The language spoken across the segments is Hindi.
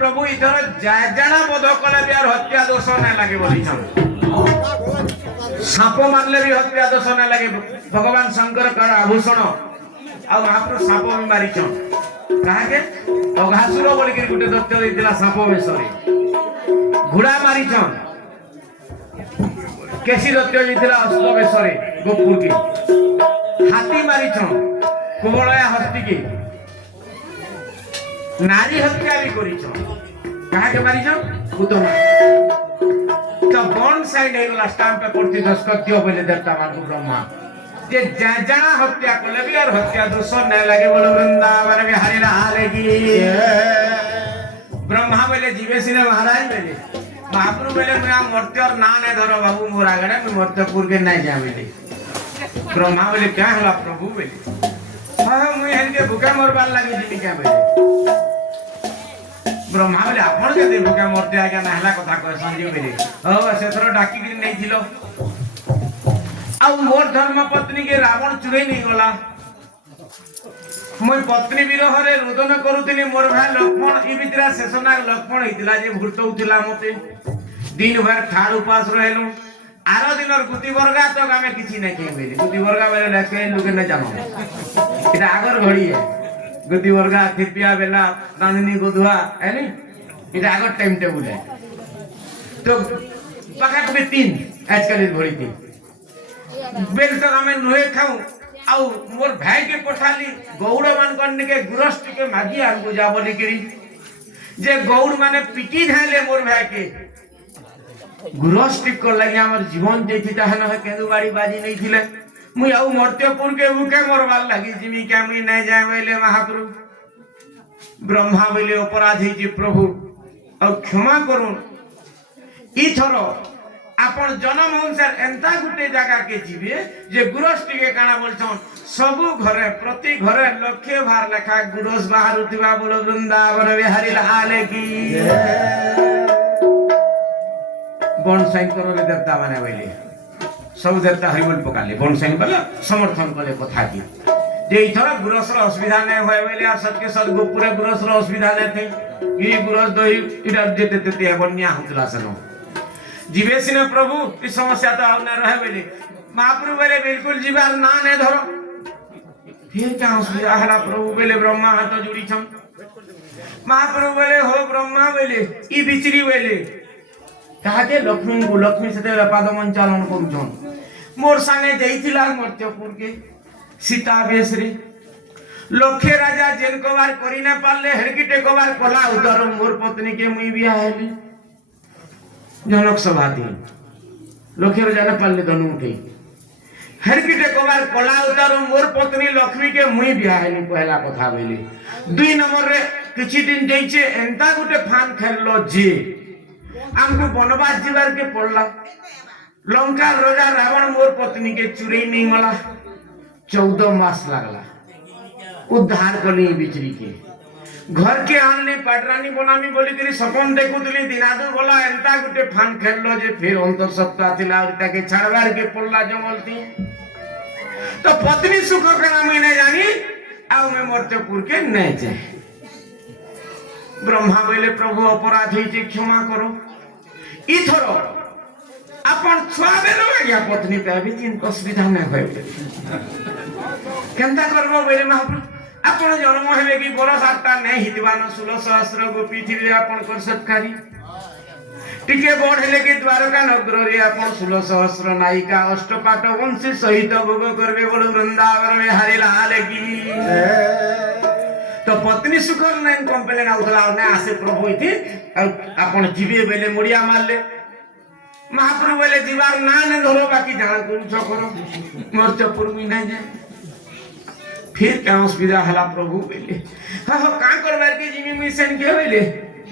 प्रभु इधर जाना बोध कले भी हत्या दोष नहीं लगे बोली साप मारले भी हत्या दोष नहीं लगे भगवान शंकर कर आभूषण आ महाप्रभु साप भी मारिछन काहे अघासुर बोली के गुटे दत्त देतिला साप बेसरे घोड़ा मारिछन केसी दत्त देतिला अस्त बेसरे गोपुर के हाथी मारिछन कुबलया हस्ती के नारी हत्या भी करिछन काहे के मारिछन खुद तो बॉन्ड साइड है गला स्टैम्प पे पड़ती दस्तखत दियो बोले देवता मानू ब्रह्मा जे जाना हत्या कले भी और हत्या दोष नहीं लगे बोलो वृंदावन बिहारी लाल की ब्रह्मा बोले जीवे सिने महाराज बोले महाप्रभु बोले मैं मर्त्य और ना ने धरो बाबू मोरा गड़े मैं मर्त्यपुर के नहीं जा बोले ब्रह्मा बोले क्या होला प्रभु बोले हां मुई हनके भूखे मरबार लागी जिनी क्या बोले ब्रह्मा बोले आपण के देबो का मरते आज्ञा ना हला कथा कह संजीव बोले हो सेथरो डाकी गिरी नहीं थिलो आ मोर धर्म पत्नी के रावण चुरे नहीं गला मोय पत्नी विरह रे रुदन करूतनी मोर भाई लक्ष्मण ई बितरा शेषनाग लक्ष्मण हितला जे भूत उठला मते दिन भर ठाड़ उपास रहलु आरो दिनर गुति वर्गा तक हमें किछि नहीं केबे गुति वर्गा बेले लेके लोके न जानो इटा आगर घड़ी है गुति वर्गा थिपिया बेला नांदनी गोधुआ है नी इटा आगर टाइम टेबल है तो पका कभी 3 आजकल इस घड़ी थी बेल तक हमें नुहे खाऊं आउ मोर भाई के पठाली गौड़ मान करने के गुरस्त के मागी हमको जा बोली करी जे गौड़ माने पिटी धाले मोर भाई के गुरस्त को लगे हमर जीवन जेथि ताहन है केदु बाड़ी बाजी नहीं थिले मुई आउ मर्त्यपुर के भूखे मरवार लगी जिमी के मुई नहीं जाए बोले महाप्रभु ब्रह्मा बोले अपराधी जी प्रभु और क्षमा करूं ई थरो आपण जन्म अनुसार एंता गुटे जगह के जीवे जे गुरस टिके काना बोलछन सबु घरे प्रति घरे लक्ष्य भार लेखा गुरस बाहर उठिबा बोलो वृंदावन बिहारी लाल की बन साइन करो देवता माने बोले सब देवता हरिबोल पकाले बन साइन कले समर्थन कले कथा की जे इथरा गुरस रो असुविधा नै होय बोले आ सत्य सद गोपुरे गुरस रो असुविधा नै थे ई गुरस दही इडा जेते तेते बन्या होतला सनो जीवे सिने प्रभु इस समस्या तो आउ न रहे बोले महाप्रभु बोले बिल्कुल जीवार ना ने धरो फिर क्या असुविधा हला प्रभु बोले ब्रह्मा हाथ जोड़ी छम महाप्रभु बोले हो ब्रह्मा बोले ई बिचरी बोले कहा के लक्ष्मी से पाद मंचालन करूछन मोर संगे जईथिला मर्त्यपुर के सीता बेस रे लक्ष्य राजा जेन को बार करी न पाले हेडकिटे को बार कला उतर मोर पत्नी के मुई बिया हेली जनक सभा थी लक्ष्य जाने पाले धनु उठे हेरकिटे कबार कला उतार मोर पत्नी लक्ष्मी के मुई बियाह नहीं पहला कथा बोली 2 नंबर रे किछि दिन जइछे एंता गुटे फान खेललो जे हमको बनवास जीवार के पड़ला लंका राजा रावण मोर पत्नी के चुरई नहीं मला 14 मास लागला उद्धार कली बिचरी के घर के आनने पाटरानी बनामी बोली करी सपन देखुतली दिनादु बोला एंता गुटे फान खेललो जे फिर अंतर सप्ताह थिला और ताके छाड़वार के पड़ला जंगल थी तो पत्नी सुख करा मैं नहीं जानी आ मैं मर्त्यपुर के नहीं जाए ब्रह्मा बोले प्रभु अपराधी जे क्षमा करो इथरो अपन छुआ बेलो गया पत्नी पे अभी तीन असुविधा नहीं होय केंता करबो बोले महाप्रभु आपण जन्म हेबे कि बरस 8टा नै हितवान 16 सहस्र गोपी थिले आपण कर सत्कारी टिके बड़ हेले कि द्वारका नगर रे आपण 16 सहस्र नायिका अष्टपाट वंशी सहित भोग करबे बोल वृंदावन में हरि लाल की तो पत्नी सुखर नहीं कंप्लेन आउतला ने आसे प्रभु इति आपण जीवे बेले मुड़िया मारले महाप्रभु बोले जीवार ना ने धरो बाकी जान कुछ करो मर्त्यपुर में नहीं जाए फिर क्या असुविधा हला प्रभु बोले हां का करबार के जिमी मिशन के बोले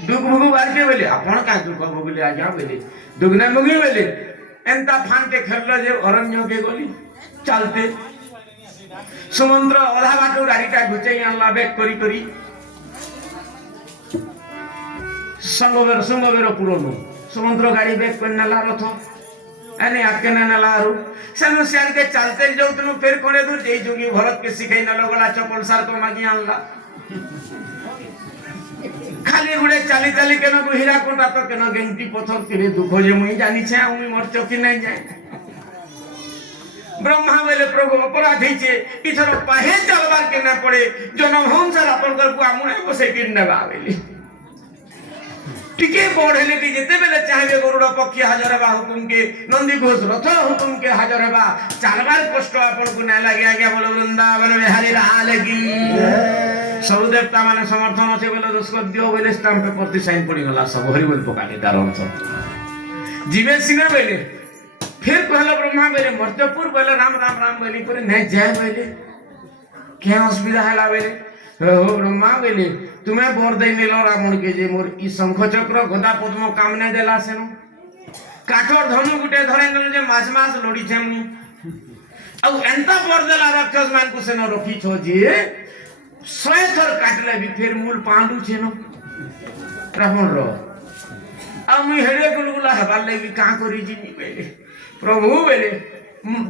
दुख भोगु बार के बोले आपण का दुख भोगले आ जा बोले दुख न भोगी बोले एंता फान के खेललो जे अरण्य के गोली चलते समुद्र आधा बाटो गाड़ीटा घुचई आनला बेक करी करी संगवेर पुरोनो समुद्र गाड़ी बेक करनला रथ अने आके ना लारू सनु सियार के चलते जाऊ तुम फिर कोने दूर जई जोगी भरत के सिखाई न लगला चपल सार को मागी आनला खाली गुड़े चाली चाली केन गुहिरा कोटा तो केन गेंटी पथर किरे दुख जे मुई जानी छे मुई मोर चौकी नहीं जाए ब्रह्मा बोले प्रभु अपराध होइछे इथर पाहे चलबार के ना पड़े जनम हंसर अपन कर बुआ मुने बसे किन नेबा बेली टिके बढ़ले कि जेते बेले चाहबे गरुड़ पक्षी हाजर हेबा हुकुम के नंदी घोष रथ हुकुम के हाजर हेबा चालबार कष्ट अपन को ना लागे आज्ञा बोलो वृंदावन बिहारी लाल की सब देवता माने समर्थन আছে বলে দস্খত দিও বলে স্ট্যাম্প পেপার দি সাইন পড়ি গলা सब हरि बोल पकाले दारन सब जीवे सिने बेले फिर कहला ब्रह्मा बेले मर्त्यपुर बोले राम राम राम बोली करे नहीं जाए बोले क्या असुविधा हला बोले हो ब्रह्मा बोले तुम्हें बर दे नेलो रावण के जे मोर ई शंख चक्र गदा पद्म काम ने देला सेनो काठर धनु गुटे धरे नेल जे मास मास लोडी छेमनी औ एंता बर देला राक्षस मान को सेनो रखी छो जे 100 थर काटले भी फिर मूल पांडु छेनो रावण रो आ मुई हेडे गुलगुला हबार लेबी का करी जिनी बेले प्रभु बेले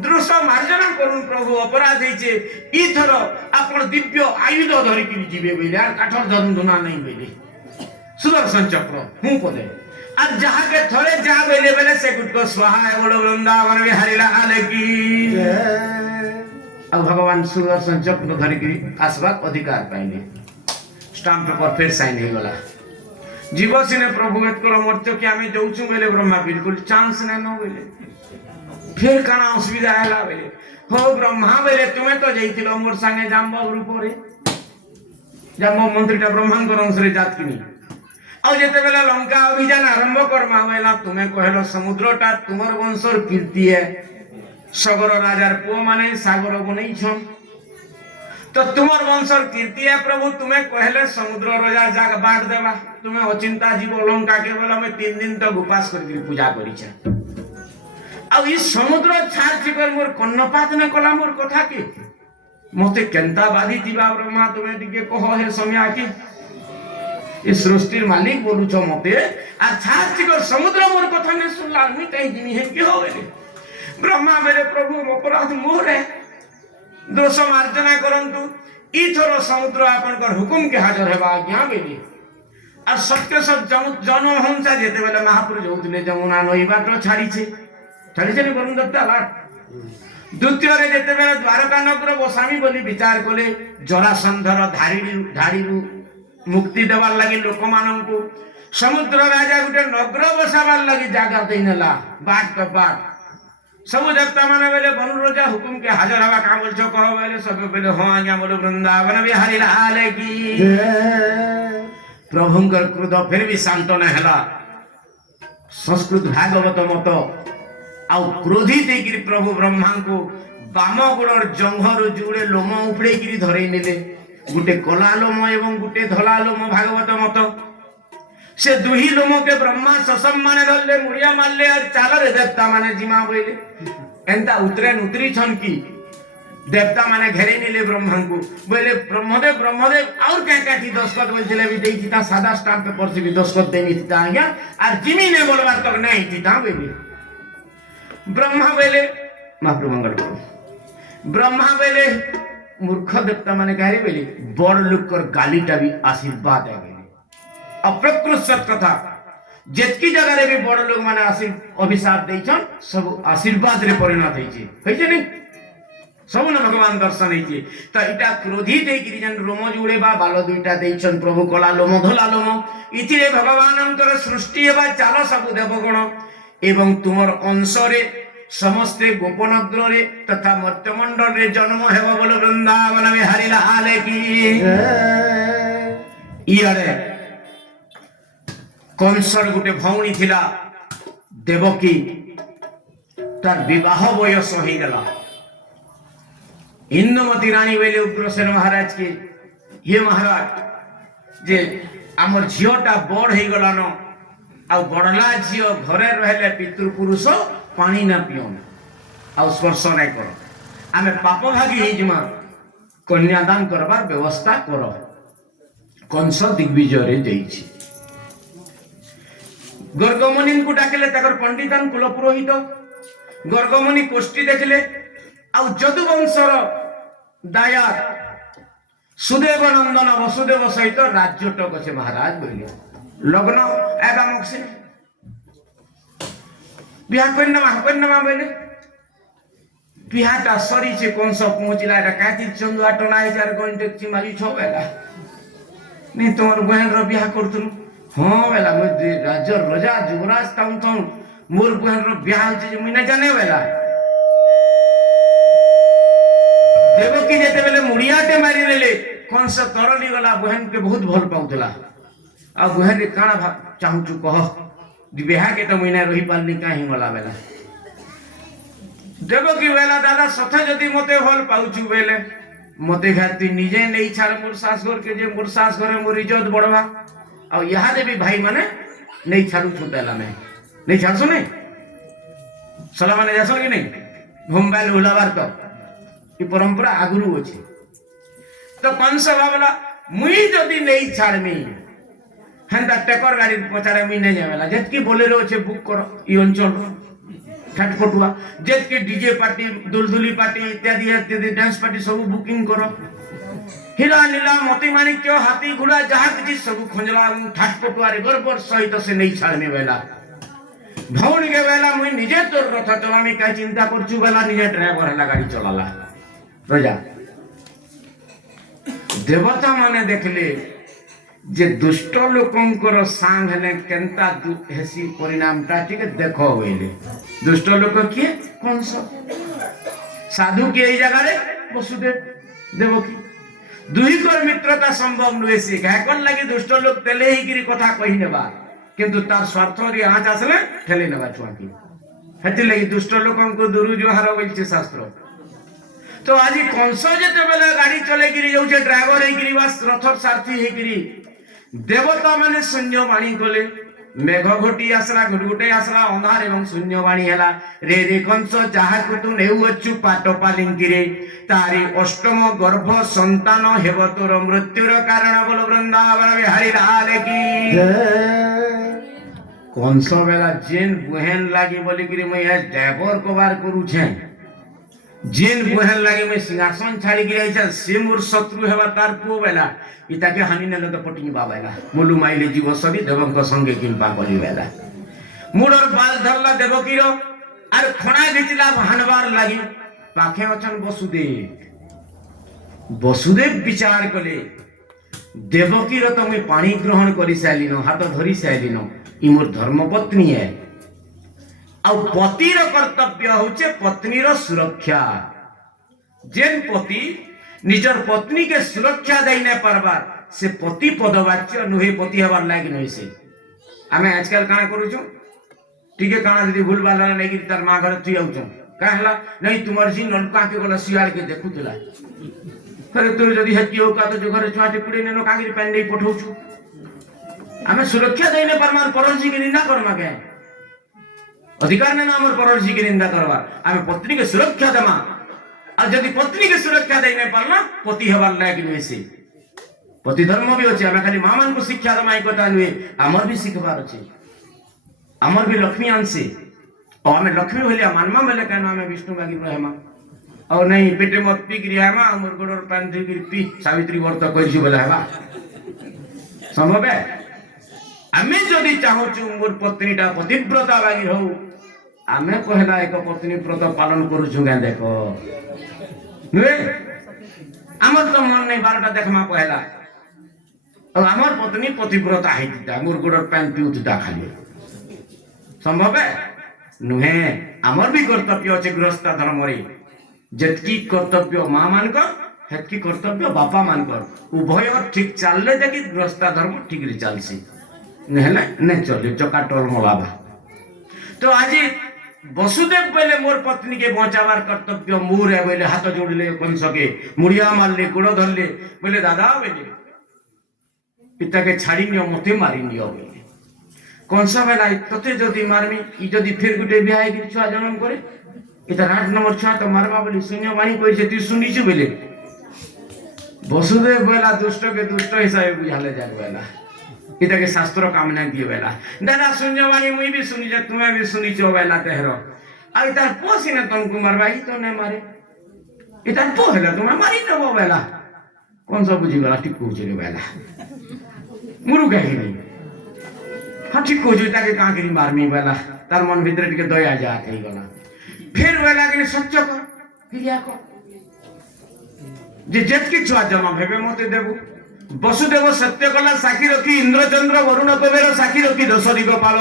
दृश्य मार्जना करून प्रभु अपराध होइछे ई थर आपण दिव्य आयुध धरि कि जीवे बेले आ काठर धनु धुना नहीं बेले सुदर्शन चक्र हूं पदे आ जहां के थरे जा बेले बेले से गुट को स्वाहा बोलो वृंदावन बिहारी लाल की अब भगवान सुदर्शन चक्र धरि कि आसबाक अधिकार पाइले स्टाम्प पेपर फिर साइन हो गला जीव सिने प्रभु एतकर मर्त्य कि आमे जाउछु बेले ब्रह्मा बिल्कुल चांस न नो बेले फिर काना असुविधा हला बेले हो ब्रह्मा बेले तुमे तो जइतिलो मोर संगे जाम्बो ग्रुप रे जाम्बो मंत्रीटा ब्रह्मांकर अनुसारे जात किनी आ जेते बेले लंका अभियान आरंभ करमा बेला तुमे कहलो समुद्रटा तुमर वंशर कीर्ति है सगर राजार पो माने सागर बनै छन तो तुमर वंशर कीर्ति है प्रभु तुम्हें कहले समुद्र राजा जाग बाट देवा तुम्हें अचिंता जीव लंका के बोला मैं 3 दिन तक उपास करके पूजा करी छे आ ई समुद्र छाड़ छिकर मोर कन्नपात न कला मोर कथा के मते केंता बाधी दिबा ब्रह्मा तुम्हें दिके कहो हे समय आके ई सृष्टिर मालिक बोलु छ मते आ छाड़ छिकर समुद्र मोर कथा ने सुनला मी कहि दिनी है के होवे ब्रह्मा मेरे प्रभु अपराध मोर है दोष मार्जना करंतु ई थोर समुद्र आपन कर हुकुम के हाजर हेबा आज्ञा बेली आ सत्य सब जनहंसा जेते बेले महापुरुष होतले जमुना नई बाट छाड़ी छे ने वरुण दत्ता बाट द्वितीय रे जेते बेले द्वारका नगर गोस्वामी बोली विचार कोले जरासंधर धारीरु मुक्ति देवार लागि लोक माननकु समुद्र राजा गुटे नगर बसाबार लागि जागा देनेला बाट पे बाट सब देवता माने बेले बनु राजा हुकुम के हाजर हवा काम बोल छो कहो बेले सब बेले हां आज्ञा बोलो वृंदावन बिहारी लाल की प्रभुंकर क्रोध फिर भी शांत न हला संस्कृत भागवत मत आ क्रोधित हेकि प्रभु ब्रह्मा को बाम गुणर जंघर जुड़े लोम उपड़े कि धरे नेले गुटे कला लोम एवं गुटे धला लोम भागवत मत से दुही लोम के ब्रह्मा ससम माने धरले मुड़िया मारले और चालरे देवता माने जिमा बोले एंता उतरी छन की देवता माने घेरे नेले ब्रह्मा को बोले ब्रह्मदेव और क्या क्या थी दस्खत बोलथिले भी देई थी सादा स्टाम्प पेपर से भी दस्खत देनी थी आज्ञा और जिमी ने बोलबार तक नहीं थी ता बोले ब्रह्मा बोले महाप्रभु मंगल करो ब्रह्मा बोले मूर्ख देवता माने कहरे बोले बड़ लोक कर गालीटा भी आशीर्वाद है अप्रकृत सत कथा जेतकी जगह रे भी बड़ लोग माने अभिशाप देछन सब आशीर्वाद रे परिणत होइछे होइछे नहीं सब न भगवान दर्शन होइछे त इटा क्रोधित हे गिरिजन रोम जुड़े बा बाल दुईटा देछन प्रभु कला लोम धला लोम इथिरे भगवानंकर सृष्टि हेबा चाल सब देवगण एवं तुमर अंश रे समस्त गोपनग्र रे तथा मर्त्यमंडल रे जन्म हेबा बोलो वृंदावन बिहारी लाल की इयारे कंसर गुटे भौणी थिला देवकी तार विवाह बयस हो गला इंदुमती रानी बेले उग्रसेन महाराज के ये महाराज जे आमर झियोटा बड़ हो गलान आ बड़ला झियो घरे रहले पितृपुरुष पानी ना पियोन आ स्पर्श नहीं कर आमे पाप भागी ही जमा कन्यादान करबार व्यवस्था कर कंस दिग्विजय रे जाईछि गर्गमणि को डाकिले तकर पंडितन कुल पुरोहित गर्गमणि कोष्ठी देखले आ जदुवंशर दाया সুদেব নন্দন বসুদেব সহিত রাজ্যটক আছে মহারাজ বললে লগ্ন একামক সে বিহা কন্যা বলে বিহাটা সরিছে কংস পৌঁছিলা এটা কাঁচির চন্দুয়া টনা হয়েছে আর গণ দেখছি মারি ছ বেলা নেই তোমার বহেনর বিহা করতুলু হ্যাঁ বেলা রাজ্যর রাজা যুবরাজ তাউন তাউন মোর বহেনর বিহা হয়েছে যে মুই না জানে বেলা দেবকী যেতেবেলে মুড়িয়াতে মারি নেলে কংস তরলি গলা বহেনকে বহুত ভাল পাউଥିଲା ଆଉ ବହେନ କାଣା ଚାହୁଁଛୁ କହ ବିହାକେ ତ ମୁଇଁ ନା ରହି ପାରିଲି କାହିଁ ଗଲା ବେଲା ଦେବକୀ ବେଲା ଦାଦା ସତେ ଯଦି ମତେ ଭଲ ପାଉଛୁ ବେଲେ ମତେ ଘାତ ତୁଇ ନିଜେ ନେଇ ଛାड़ মোর ଶାଶ ଘରକେ ଯେ মোর ଶାଶ ଘରେ মোর ଇଜ୍ଜତ ବଢବା ଆଉ ଇହାଦେ ବି ଭାଇ ମାନେ ନେଇ ଛାଡୁଛୁ ଦେଲା ନାଇଁ ନେଇ ଛାଡଛୁ ନାଇଁ ସଲା ମାନେ ଯାସନ୍ କି ନାଇଁ ଘୁମବାଲ ଉଲାବାର ତ ଏ ପରମ୍ପରା ଆଗରୁ ଅଛି ତ କଂସ ଭାବଲା ମୁଇଁ ଯଦି ନେଇ ଛାଡମି হেন্দা টেকর গাড়ি পচারে মুই নেই যাবেলা যেতকি ବୋଲେରୋ আছে বুক কর ই অঞ্চল ঠাটপটুয়া যেতকি ডিজে পার্টি দুলদুলি পার্টি ইত্যাদি ইত্যাদি ডান্স পার্টি সব বুকিং কর হীরা নীলা মতি মাণিক্য হাতি ঘোড়া যাহা কিছু সব খঞ্জলা ঠাটপটুয়ারে গর্বর সহিত সে নেই ছাড়মি বেলা ভৌণীকে বেলা মুই নিজে তোর রথ চলামি কাই চিন্তা করছু বেলা নিজে ড্রাইভার হেলা গাড়ি চলালা রজা দেবতা মানে দেখলে যে দুষ্ট লোকঙ্কর সাং হেলে কেনতা হেসি পরিণামটা ঠিক দেখ হইলে দুষ্ট লোক কিয়ে কংস সাধু কি এই জায়গায় বসুদেব দেবকী দুইকর মিত্রতা সম্ভব নুহে সে ঘাকর লাগি দুষ্ট লোক তেলে ହେଇକିରି কথা কহি নেবা কিন্তু তার স্বার্থরে আঁচ আসলে ঠেলে নেবা ছুয়াকি হেতি লাগি দুষ্ট লোকଙ୍କୁ দূරු জୁହାର বলছে শাস্ত্র তো আজি কংস যেতেবেলে গাড়ি চলেকিরি যাউছে ড্রাইভর ହେଇକିରି বা রথর সারথি ହେଇକିରି দেবতা মানে শূন্যবাণী কলে মেঘ ঘটি আসলা ঘুটঘুটে আসলা অন্ধার এবং শূন্যবাণী হেলা রে রে কংস যাহাকু তু নেউଅଛୁ পাট পালিঙ্কিরে তারি অষ্টম গর্ভ সন্তান হেব তোর মৃত্যুর কারণ বল বৃন্দাবন বিহারী লাল কি কংস বেলা জেন বুহেন লাগি বলিকিরি মই ড্রাইভর কবার করুছে जेन बुहेन लागे मैं सिंहासन छाड़ी गिरे से मोर शत्रु हेबा तार पुओ बेला इताके हानि नेले तो पटिनी बाबेला मुलु माइले जीव सभी देवंक संगे किंपा करी बेला मुडर बाल धरला देवकीर आर खणा घिचला हानबार लागी पाखे अछन वसुदेव विचार कले देवकीर तो मैं पानी ग्रहण करि साइलिन हाथ धरि साइलिन ई मोर धर्मपत्नी है आ पतिर कर्तव्य होचे पत्नीर सुरक्षा जेन पति निजर पत्नी के सुरक्षा दई न पारबार से पति पदवाच्य नुहे पति हबार लागी नई से आमे आजकल काना करूछु ठीके काना जदी भूल बाला नहीं कि तार मां घर थी आउछु का हला नहीं तुमर जी नलका के गला सियार के देखुतला करे तोर जदी हकी हो का तो जो घर छुआटे पुडे नेनो कागिर पेन नहीं पठौछु आमे सुरक्षा दई न पारमार परोजी के निंदा करमा के अधिकार ने नाम परोसी की निंदा करवा आमे पत्नी के सुरक्षा देमा और यदि पत्नी के सुरक्षा दे नहीं पारना पति हबार लायक नुहे से पति धर्म भी अच्छे आमे खाली मां मान को शिक्षा देमा एक कथा नुहे आमर भी शिखबार अच्छे आमर भी लक्ष्मी आनसे और आमे लक्ष्मी होलिया मानमा बेले कान आमे विष्णु बागी रहेमा और नहीं पेटे मत पी गिरी हेमा हमर गोडर पान दे गिरी पी सावित्री व्रत कइछु बेला हेबा संभव है आमे जदि चाहूछु मोर पत्नीटा पतिव्रता बागी हो आमे कहला एक पत्नी व्रत पालन करूछु गा देखो नुए हमर तो मन नहीं 12टा देखमा कहला और हमर पत्नी पतिव्रता हेतिता मोर गोडर पैन पिउतिता खाली संभव है नुहे हमर भी कर्तव्य अछि गृहस्थ धर्म रे जेतकी कर्तव्य मां मान को हेतकी कर्तव्य बापा मान को उभय ठीक चलले देखि गृहस्थ धर्म ठीक रे चलसी नेहले ने चले चका टोल मोलाबा तो आज वसुदेव पहले मोर पत्नी के बचावार कर्तव्य मोर है बोले हाथ जोड़ले कंस के मुड़िया मारले गोड़ धरले बोले दादा बोले पिता के छाड़ी नियो मते मारी नियो बोले कंस बेला तते जदी मारमी ई जदी फिर गुटे बियाह के छुआ जन्म करे इता 8 नंबर छुआ तो मारबा बोली शून्य वाणी कहि जे तू सुनिछु बोले वसुदेव बेला दुष्ट के दुष्ट हिसाब बुझाले जाय बेला इता के शास्त्र काम नहीं दिए बेला दादा शून्यवाणी मुई भी सुनी जा तुम्हें भी सुनी जो बेला तेहरो आ इतार पोसी ने तुमको मरवाई तो ने मारे इतार पो हेला तुम्हें मारी न वो बेला कौन सा बुझी गला ठीक कौचे रे बेला मुरु कहीं नहीं हाँ ठीक कौचे ताकि कहाँ करी मारमी बेला तार मन भीतर टिके दया जाते ही गला फिर बेला के सच्च कर क्रिया कर जे जेत की छुआ जमा भेबे मते देबु वसुदेव सत्य कला साक्षी रखी इंद्रचंद्र वरुण कुबेर साक्षी रखी दश दिगपाल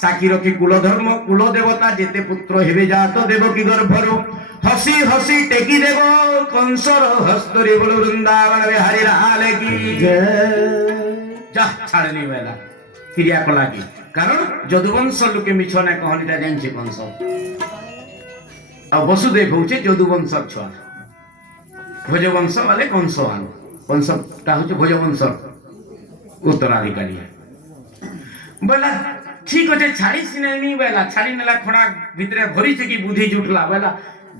साक्षी रखी कुलधर्म कुल देवता जेते पुत्र हेबे जात देवकी गर्भरु हसी हसी टेकी देव कंसर हस्तरे बोल वृंदावन बिहारी लाल की जय जा छाड़नी बेला क्रिया कला की कारण यदुवंश लोके मिछ ने कहनीटा जानछे कंस आ वसुदेव होचे यदुवंश छुआ भोजवंश वाले कंस आनो कंस ता होचे भोजवंश उत्तराधिकारी बोला ठीक होचे छाड़ी सिनेनी बेला छाड़ी नेला खड़ा भितरे भरी छे की बुद्धि जुटला बेला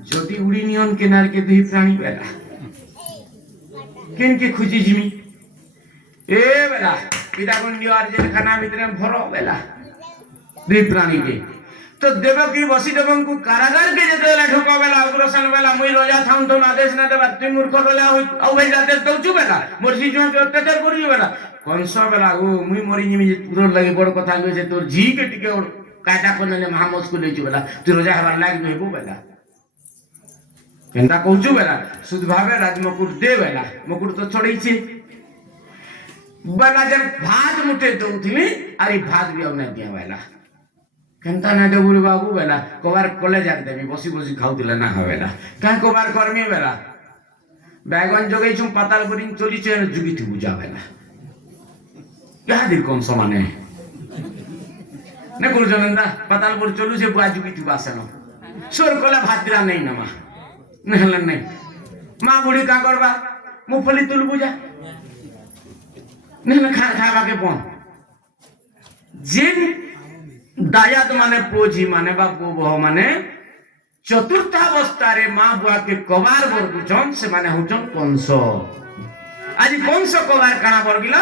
जदि उड़ी नियन केनार के दुई प्राणी बेला केन के खुजी जिमी ए बेला पिता गुंडियो अर्जुन खाना भितरे भरो बेला दुई प्राणी के तो देवकी वसुदेव को कारागार के जेते बेला ढोको बेला अग्रसन बेला मुई राजा थाउन तो आदेश न देबा तुम मूर्ख राजा होई औ भाई आदेश दउछु बेला मोरसी जो के अत्याचार करियो बेला कंस बेला ओ मुई मरि जिमी तुर लगे बड़ कथा कइसे तोर जी के टिके काटा कोनले महामोस को लेछु बेला तू राजा हबार लाग होइबो बेला केनता कहछु बेला सुध भावे राजमुकुट दे बेला मुकुट तो छोड़ै छी बेला जब भात मुठे दउथिली अरे भात भी न दिया बेला केनता ना देबु रे बाबू बेला कबार कॉलेज आके देबी बसी बसी खाउतिला ना हवेला का कबार करमी बेला बैगन जगै छु पाताल बरिन चली छ जुगी थु बुझा बेला क्या दिल कौन समाने ने गुरु जनंदा पाताल बर चलु से बुआ जुगी थु बासनो सोर कोला भातिरा नहीं नमा नहलन नहीं मां बुढ़ी का करबा मुफली तुल बुझा नहला खा खावा के पन जिन दायाद माने पोजी माने बापू बह माने चतुर्थावस्था रे मां बुआ के कबार बरगुचन से माने होचन कंस आज कंस कबार काना बरगिला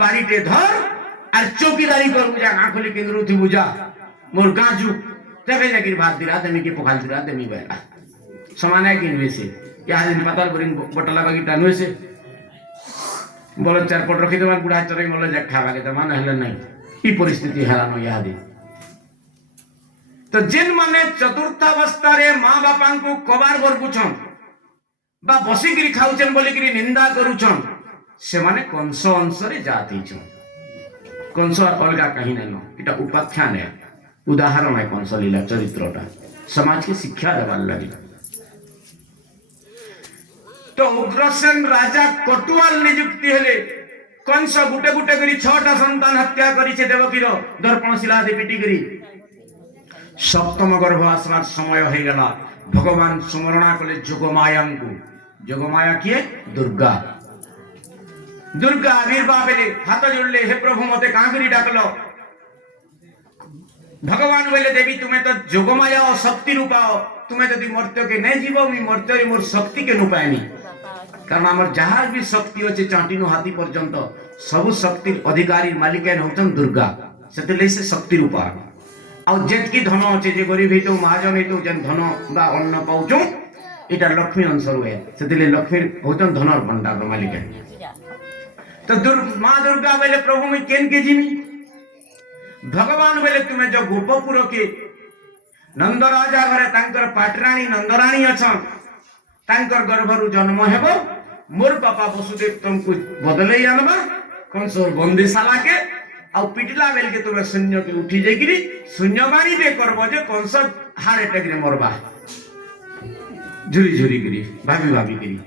बाड़ीटे धर और चौकीदारी कर बुझा आंखली केंद्र थी बुझा मोर गाजू तबे जागिर भात दिरा देमी के पखाल दिरा देमी बेला समान है कि इनमें या दिन पताल बरिन बटला बागी टानुए से बोलो चार पट रखी देवान बुढ़ा चरे बोलो जा खावा के तमान हलन नहीं ई परिस्थिति हेलानो याद तो जिन माने चतुर्थावस्था रे मां बापा को कबार बरगुछन बा बसिगिरी खाउछन बोलिगिरी निंदा करूछन से माने कंस अंश रे जाति छ कंस अलगा कहीं नहीं इटा उपाख्यान है उदाहरण है कंस लीला चरित्रटा समाज की शिक्षा देवार लगी तो उग्रसेन राजा कटुआल नियुक्ति हेले कंस गुटे गुटे करी 6टा संतान हत्या करी छे देवकीर दर्पण शिला दे पिटी करी सप्तम गर्भ आसवार समय हो गला भगवान सुमरणा कले जोगमाया को जोगमाया किए दुर्गा दुर्गा आविर्भाव हेले हाथ जोड़ले हे प्रभु मते कहां करी डाकलो भगवान बोले देवी तुम्हें तो जोगमाया और शक्ति रूपाओ तुम्हें यदि मर्त्य के नहीं जीव मर्त्य मोर शक्ति के नुपायनी कारण आमर जहार भी शक्ति अच्छे चांटिनु हाथी पर्यंत सब शक्ति अधिकारी मालिक होचन दुर्गा से शक्ति रूपा आउ जेतकी धन अच्छे जे गरीब हेतु महाजन हेतु जेन धन बा अन्न पाउचु इटा लक्ष्मी अंश रुए से लक्ष्मी होचन धनर भंडार मालिक तो माँ दुर्गा बोले प्रभु में केन के जिमी भगवान बोले तुम्हें जो गोपपुर के नंदराजा घरे तांकर पाटराणी नंदराणी अछन तांकर गर्भरु जन्म हेबो मोर पापा वसुदेव तुमको बदले आनबा कंसोर बंदीशाला के आ पिटला बेल के तुम शून्य के उठी जाइकरी शून्यवाणी दे करबो जे कंस हार्ट अटैक रे मरबा झुरी झुरी करी भाभी भाभी करी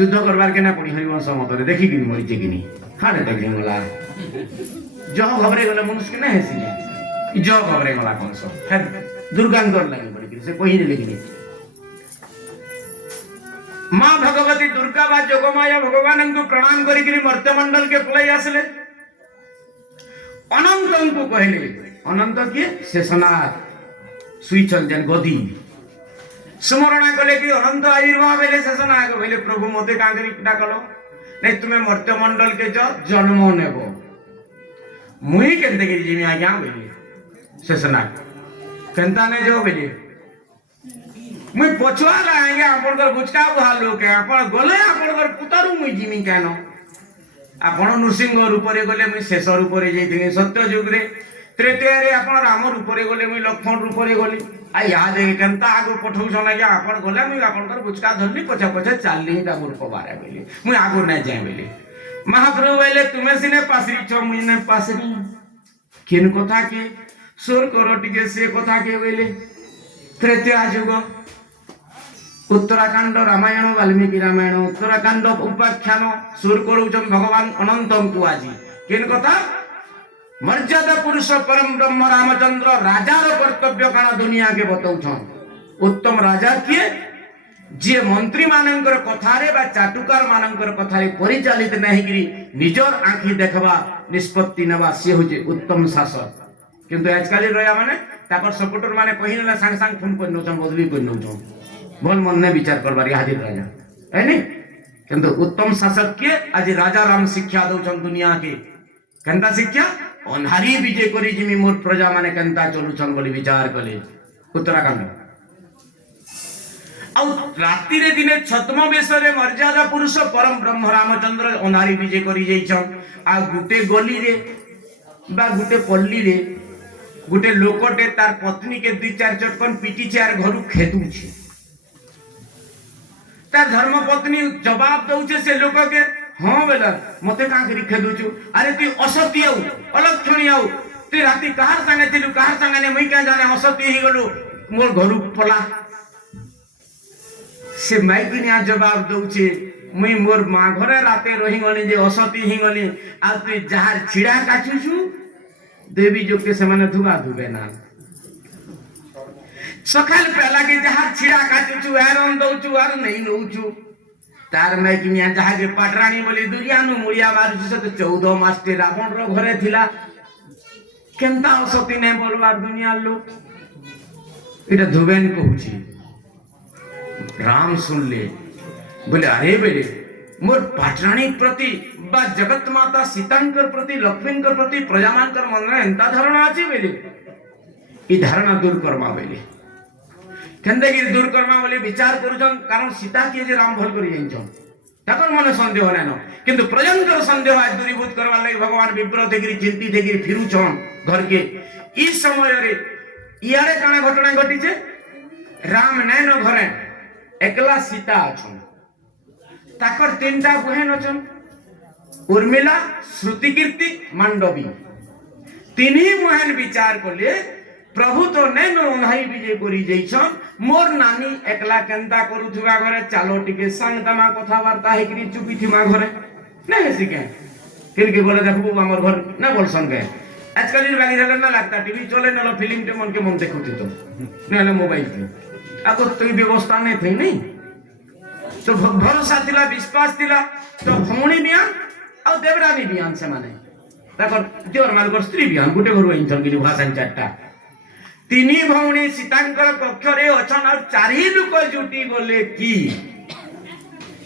युद्ध करबार के ना पड़ी हरिवंश मतरे देखि कि मरि जे किनी हार्ट अटैक रे मला जो घबरे गले मनुष्य के ना हेसी जो घबरे गला कंस फिर दुर्गांगर लगे पड़ी से कोई नहीं लेकिन मां भगवती दुर्गा बा जोगमाया भगवान को प्रणाम करी मर्त्यमंडल के पलई आसले अनंत को कहले अनंत किए शेषनाथ सुईचल जन गदी स्मरणा कले कि अनंत आविर्भाव हेले शेषनाथ कहले प्रभु मते का करी डाकलो नहीं तुम्हें मर्त्यमंडल के जन्म नेबो मुई केनते गिरी जिमी आज्ञा बोले शेषनाथ केनता ने जो बोले মুই পছুয়া আগে আপনার বুচকা বুহা লোক আপনার গলে আপনার পুতারু মুই জিমি কেন ଆପଣ ନୃସିଂହ ରୂପରେ ଗଲେ ମୁଇଁ ଶେଷ ରୂପରେ ଯାଇଥିଲି ସତ୍ୟ ଯୁଗରେ ତ୍ରେତୟାରେ ଆପଣ ରାମ ରୂପରେ ଗଲେ ମୁଇଁ ଲକ୍ଷ୍ମଣ ରୂପରେ ଗଲି ଆଉ ଇହାଦେ କେନ୍ତା ଆଗକୁ ପଠଉଛନ୍ ଆଜ୍ଞା ଆପଣ ଗଲେ ମୁଇଁ ଆପଣଙ୍କର ବୁଚକା ଧରଲି ପଛେ ପଛେ ଚାଲିଲି ତା ମୂର୍ଖ ବାରେ ବେଲି ମୁଇଁ ଆଗରୁ ନାଇଁ ଯାଏ ବେଲି ମହାପ୍ରଭୁ ବୋଇଲେ ତୁମେ ସିନେ ପାଶରିଛ ମୁଇଁ ନାଇଁ ପାଶରି କେନ୍ କଥା କେ ସ୍ୱର କର ଟିକେ ସେ କଥା କେ ବୋଇଲେ ତ୍ରେତୟା ଯୁଗ उत्तराखंड रामायण वाल्मीकि रामायण उत्तराखंड उपाख्यान सुर करूचन भगवान अनंत को आज केन कथा मर्यादा पुरुष परम ब्रह्म रामचंद्र राजार कर्तव्य काण दुनिया के बतौछन उत्तम राजा किए जे मंत्री मानकर कथारे बा चाटुकार मानकर कथारे परिचालित नहीं करी निजर आंखी देखबा निष्पत्ति नेबा से होचे उत्तम शासक किंतु आजकल रया माने ताकर सपोर्टर माने कहिनला संग संग फोन कर नोचन बदली कर नोचन भल मन ने विचार करबार हाजिर राजा है नहीं किंतु उत्तम शासक के आज राजा राम शिक्षा दौचन दुनिया के केंता शिक्षा अन्हारी विजय करी जिमी मोर प्रजा माने केंता चलुछन बोली विचार कले उत्तराखंड आ रात्रि रे दिने छत्म बेसरे मर्यादा पुरुष परम ब्रह्म रामचंद्र अन्हारी विजय करी जैछन आ गुटे गली रे बा गुटे पल्ली रे गुटे लोकटे तार पत्नी के दुई चार चटकन पिटी चार घरु खेदुछे तार धर्म पत्नी जवाब दौचे से लोक के हाँ बेला मते का करी खेदुछु अरे तू असत्य आउ अलक्षणी आउ तू राती कहार संगे थिलु कहार संगे ने मई क्या जाने असत्य ही गलु मोर घरु पला से माइकिनिया जवाब दौचे मुई मोर मां घरे राते रही गली जे असत्य ही गली आ तू जहार छिड़ा काचुछु देवी जो के से माने धुबा धुबे ना सकाल पहला के जहां छिड़ा काचुचु आरन दउचु आर नहीं नउचु तार में किनिया जहां के पटरानी बोली दुरियानु मुड़िया मारुचु से 14 मास ते रावण रो घरे थिला केनता असती ने बोलबार दुनिया लोग इटा धुबेन कहूची राम सुन ले बोले अरे बेले मोर पटरानी प्रति बा जगत माता सीतांकर प्रति लक्ष्मींकर प्रति प्रजामानकर मन रे एंता धारणा अछि बेले ई धारणा दूर करमा बेले केंदेगिरी दूर करमा बोले विचार करूछन कारण सीता के जे राम भल करी जाइछन ताकर मन संदेह नानो किंतु प्रजंकर संदेह आज दूरीभूत करवा लागि भगवान विव्रत हेगिरी चिंतित हेगिरी फिरुछन घर के ई समय रे इयारे काना घटना घटी छे राम नैनो घरे एकला सीता अछन ताकर तीनटा बहन अछन उर्मिला श्रुतिकीर्ति मांडवी तीनी बहन विचार करले प्रभु तो नैनो ओन्हाई विजय करी जैछन मोर नानी एकला केंता करूथुवा घरे चालो टिके संग तमा कथा वार्ता हेकरी चुपी थिमा घरे नै हेसी के किनके बोले देखबो हमर घर ना बोलसन के आजकल इन बागी जगह ना लगता टीवी चले न फिल्म के मन देखुती तो नले मोबाइल के आगो तो व्यवस्था नहीं थी नहीं तो भरोसा थिला विश्वास थिला तो भौणी बियान आ देवरानी बियान से माने ताकर देवर मालकर स्त्री बियान गुटे घर इंथन गिनी भाषा चारटा तीनी भौणी सीतांकर कक्षरे अछन और चारि लोक जुटी गले की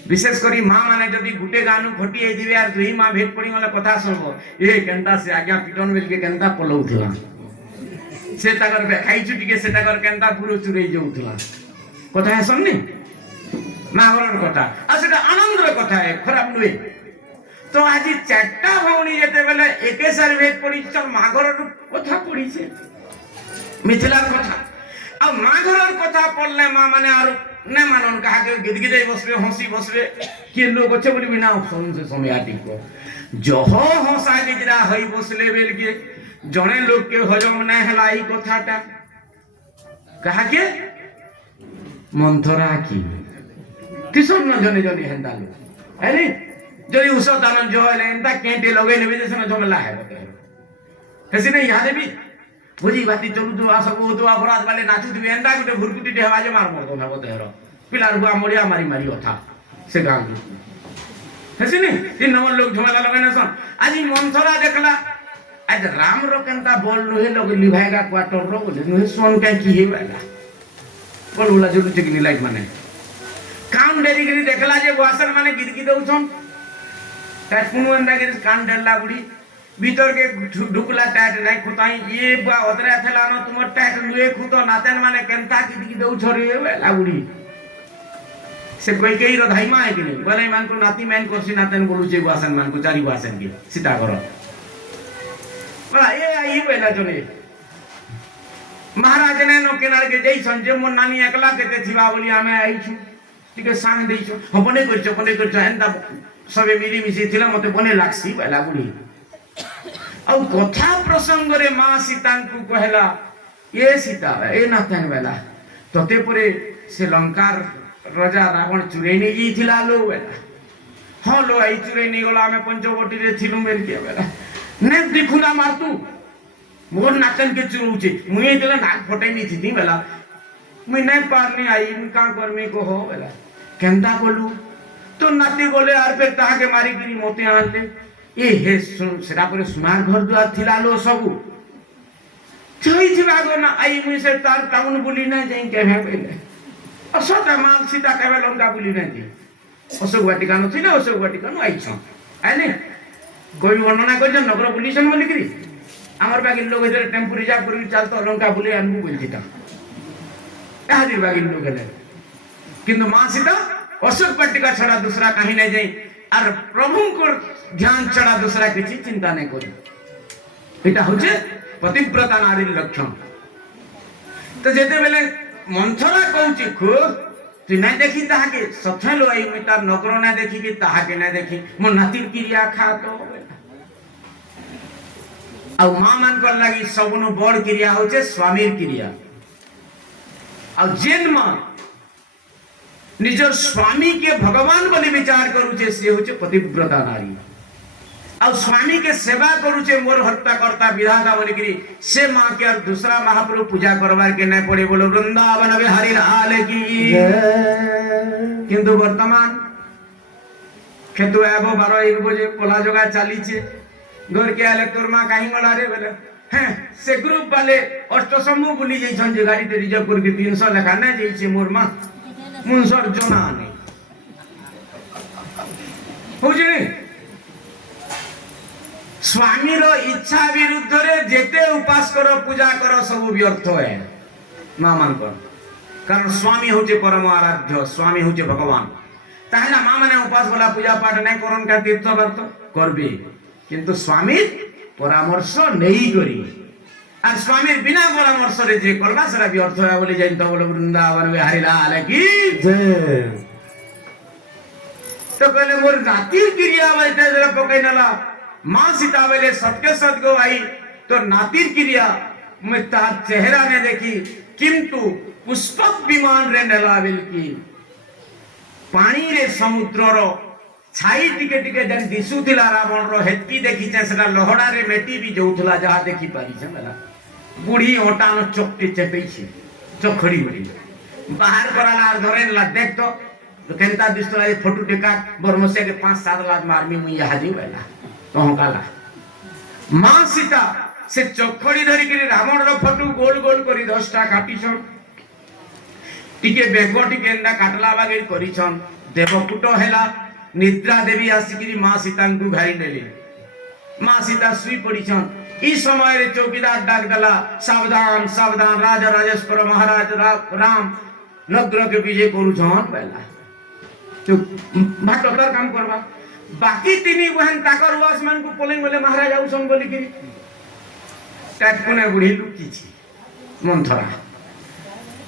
विशेष करी मां माने जदी गुटे गानु खटी आइ दिबे आर दुई मां भेट पड़ी गले कथा सुनबो ए केनता से आज्ञा पिटन बेल के केनता पलौथला से ताकर खाई छुटी के से ताकर केनता पुरो चुरई जाउथला कथा है सुननी नागरर कथा आ सेटा आनंदर कथा है खराब नुए तो आज चारटा भौणी जेते बेले एके सार भेट पड़ी चल मागरर कथा पड़ी से मिथिला कथा अब माघरर कथा पढ़ले मां माने आर ने मानन कहा के गिदगिदे बसबे हंसी बसबे के लोग अच्छे बोली बिना ऑप्शन से समय आटी को जहो हंसा गिजरा हई बसले बेल के जने लोग के हजम नै हला ई कथाटा कहा के मंथरा की किसन न जने जने हेंदा लो अरे जदी उसो दान जो है एंता केंटे लगे लेबे जैसे न जमला है कैसे नहीं याद भी बुझी बाती चलू तो आ सब तो अपराध वाले नाचू दिबे एंदा गुटे भुरकुटी ढेवाजे मार मर दो ना बतेरो पिलार बुआ मोड़िया मारी मारी था से गांव की कैसे नहीं तीन नंबर लोग झमेला लगे न सन आज मंथरा देखला आज राम रो केंता बोल नुहे लोग लिभाएगा क्वार्टर रो बोले नुहे सोन के की हे वाला बोल उला जरूर चेक लाइट माने कान डेरी करी देखला जे वासन माने गिरगी दउछन काटपुनु एंदा के कान डल्ला बुड़ी भीतर के ढुकला टाइट नहीं खुताई ये बा ओतरे थला न तुम टाइट लुए खुतो नातेन माने केनता की दउ छोरी लाउडी से कोई कई रो धाई माए कि नहीं बोले मान को नाती मैन कोसी नातेन बोलु जे वासन मान को चारी वासन की सीता करो बोला ये आई बेला जोने महाराज ने नो किनारे के जई संजे मोर नानी एकला केते थिबा बोली आमे आई छु टिके सांग देई छु बने करछो एंता सबे मिली मिसी थिला मते बने लागसी बेला बुढ़ी और कथा प्रसंग रे मां सीता को कहला ये सीता ए नातन बेला तते परे से लंकार राजा रावण चुरे नहीं जाइथिला लो बेला हां लो आई चुरे नहीं गला में पंचवटी रे थिलु मेल के बेला ने दिखुना मारतू मोर नातन के चुरउचे मुई देला नाक फटाई नहीं थी बेला मुई नहीं पारने आई मुई का करमे को हो बेला केंदा बोलू तो नाती बोले आर पे ता के मारी गिरी मोते आनले ए हे सेरा पर सुनार घर दुआर थिला लो सबु छई थिबा गो ना आई मुई से तार टाउन बुली ना जाई के हे बेले असता मां सीता केवे लंका बुली ना दी अशोक वाटिका न थिले अशोक वाटिका न आई छ आने कोई वर्णना कर नगर पुलिसन बोली करी हमर बागिन लोग इधर टेम्पो रिजर्व कर चलतो लंका बुली अनबु बोलथिता आदि बागिन लोग गले किंतु मां सीता अशोक वाटिका छड़ा दूसरा कहीं नहीं जाई और प्रभु को ध्यान छड़ा दूसरा किसी चिंता नहीं करी एटा होचे पतिव्रता नारी लक्षण तो जेते बेले मंथरा कहूची खो तू नहीं देखी ताहा के सथे लो आई मैं तार नगर ना देखी कि ताहा के नहीं देखी मो नातिर क्रिया खा तो आ मां मान कर लगी सबनु बड़ क्रिया होचे स्वामीर क्रिया आ जेन मां निज स्वामी के भगवान बोली विचार करूचे से होचे पतिव्रता नारी आ स्वामी के सेवा करूचे मोर हत्या करता विधाता बोली करी से मां के और दूसरा महाप्रभु पूजा करवार के नहीं पड़े बोलो वृंदावन बिहारी लाल की किंतु वर्तमान खेतु आबो 12-1 बजे पोला जगह चली छे घर के आले तोर मां काहे गला रे बोले हैं से ग्रुप वाले अष्टसमूह बुली जई छन जे गाड़ी ते रिजर्व कर के 300 लेखा ना जई छे मोर मां मुंसर जना नहीं हो जे स्वामी रो इच्छा विरुद्ध रे जेते उपास करो पूजा करो सब व्यर्थ है मां मान को कारण स्वामी होचे परम आराध्य स्वामी होचे भगवान ताहला मां माने उपास वाला पूजा पाठ नहीं करन का तीर्थ व्रत करबे किंतु स्वामी परामर्श नहीं करी और स्वामी बिना परामर्श रे जे करबा सारा व्यर्थ है बोली जाइन तो बोले वृंदावन बिहारी लाल की जय तो कहले मोर नातिर क्रिया वैते जरा पकई नला मां सीता बेले सत्य सदगो आई तो नातिर क्रिया मैं तार चेहरा ने देखी किंतु पुष्पक विमान रे नेलाविल की पानी रे समुद्र रो छाई टिके टिके जन दिसुथिला रावण रो हेतकी देखी छे सेटा लोहड़ा रे मेटी भी जोउथला जहा देखी पारी छे मला बुढ़ी ओटा न चोकटी चेपई छे चोखड़ी बड़ी बाहर कराला आर धरेला देख तो केनता दिसतला फोटो टेका बरमसे के 5-7 लाख मारमी मुई हाजी वेला कहकाला मां सीता से चोखड़ी धरी के रावण रो फोटो गोल गोल करी 10टा काटी छन टिके बेगो टिके एंदा काटला बागे करी छन देवपुट हेला निद्रा देवी आसिकी मां सीता को घारी नेली मां सीता सुई पड़ी छन ई समय रे चौकीदार डाक दला सावधान सावधान राजा राजेश्वर महाराज राम नगर के विजय करू छन पहला तो भाटकर काम करबा बाकी तीनी बहन ताकर वास मान को पोलिंग बोले महाराज आउ सन बोली कि टाट कोने बुढ़ी लुकी छी मंथरा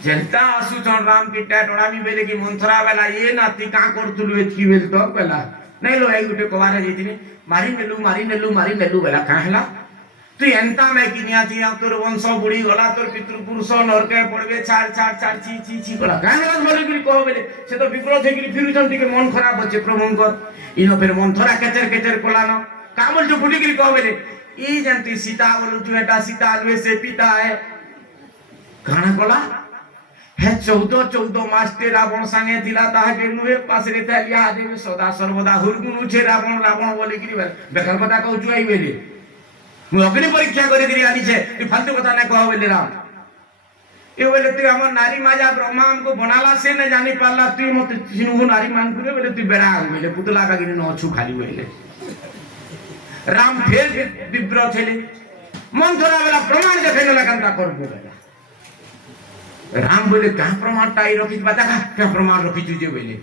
जनता आसु छन राम की टाट ओडामी बेले की मंथरा वाला ये नाती का करतुलु एतकी बेल तो पहला नहीं लो आई गुटे कवारे जेतिनी मारी नेलु बेला काहला तू एंता में किनिया थी तोर वंश बुढ़ी गला तोर पितृपुरुष नरके पड़बे छाड़ छी गला काहला बोले कि कहो बेले से तो विक्रोध हे कि फिर छन टिके मन खराब होचे प्रभुंकर इनो फिर मन थोड़ा केचर कोलानो कामल जो बुढ़ी कि कहो बेले ई जानती सीता बोलु तू एटा सीता अलवे से पिता है घाना कोला हे 14 मास ते रावण संगे थिला ताहा के नुए पास रे थालिया आदि सदा सर्वदा हुरगुनु छे रावण बोले कि बेकार बता कहू जुआई बेले मु अग्नि परीक्षा करे दिरी आनी छे तू फालतू कथा न कहो बेले राम ए बेले तू हमर नारी माजा ब्रह्मा हमको बनाला से न जानी पाला तू मत चिन्हु नारी मान करे बेले तू बेरा बेले पुतला का गिनी न छु खाली बेले राम फिर विव्र थे मंथरा बेला प्रमाण देखेला केनता करबो बेला राम बोले क्या प्रमाण टाई रखी बता क्या प्रमाण रखी तुझे बोले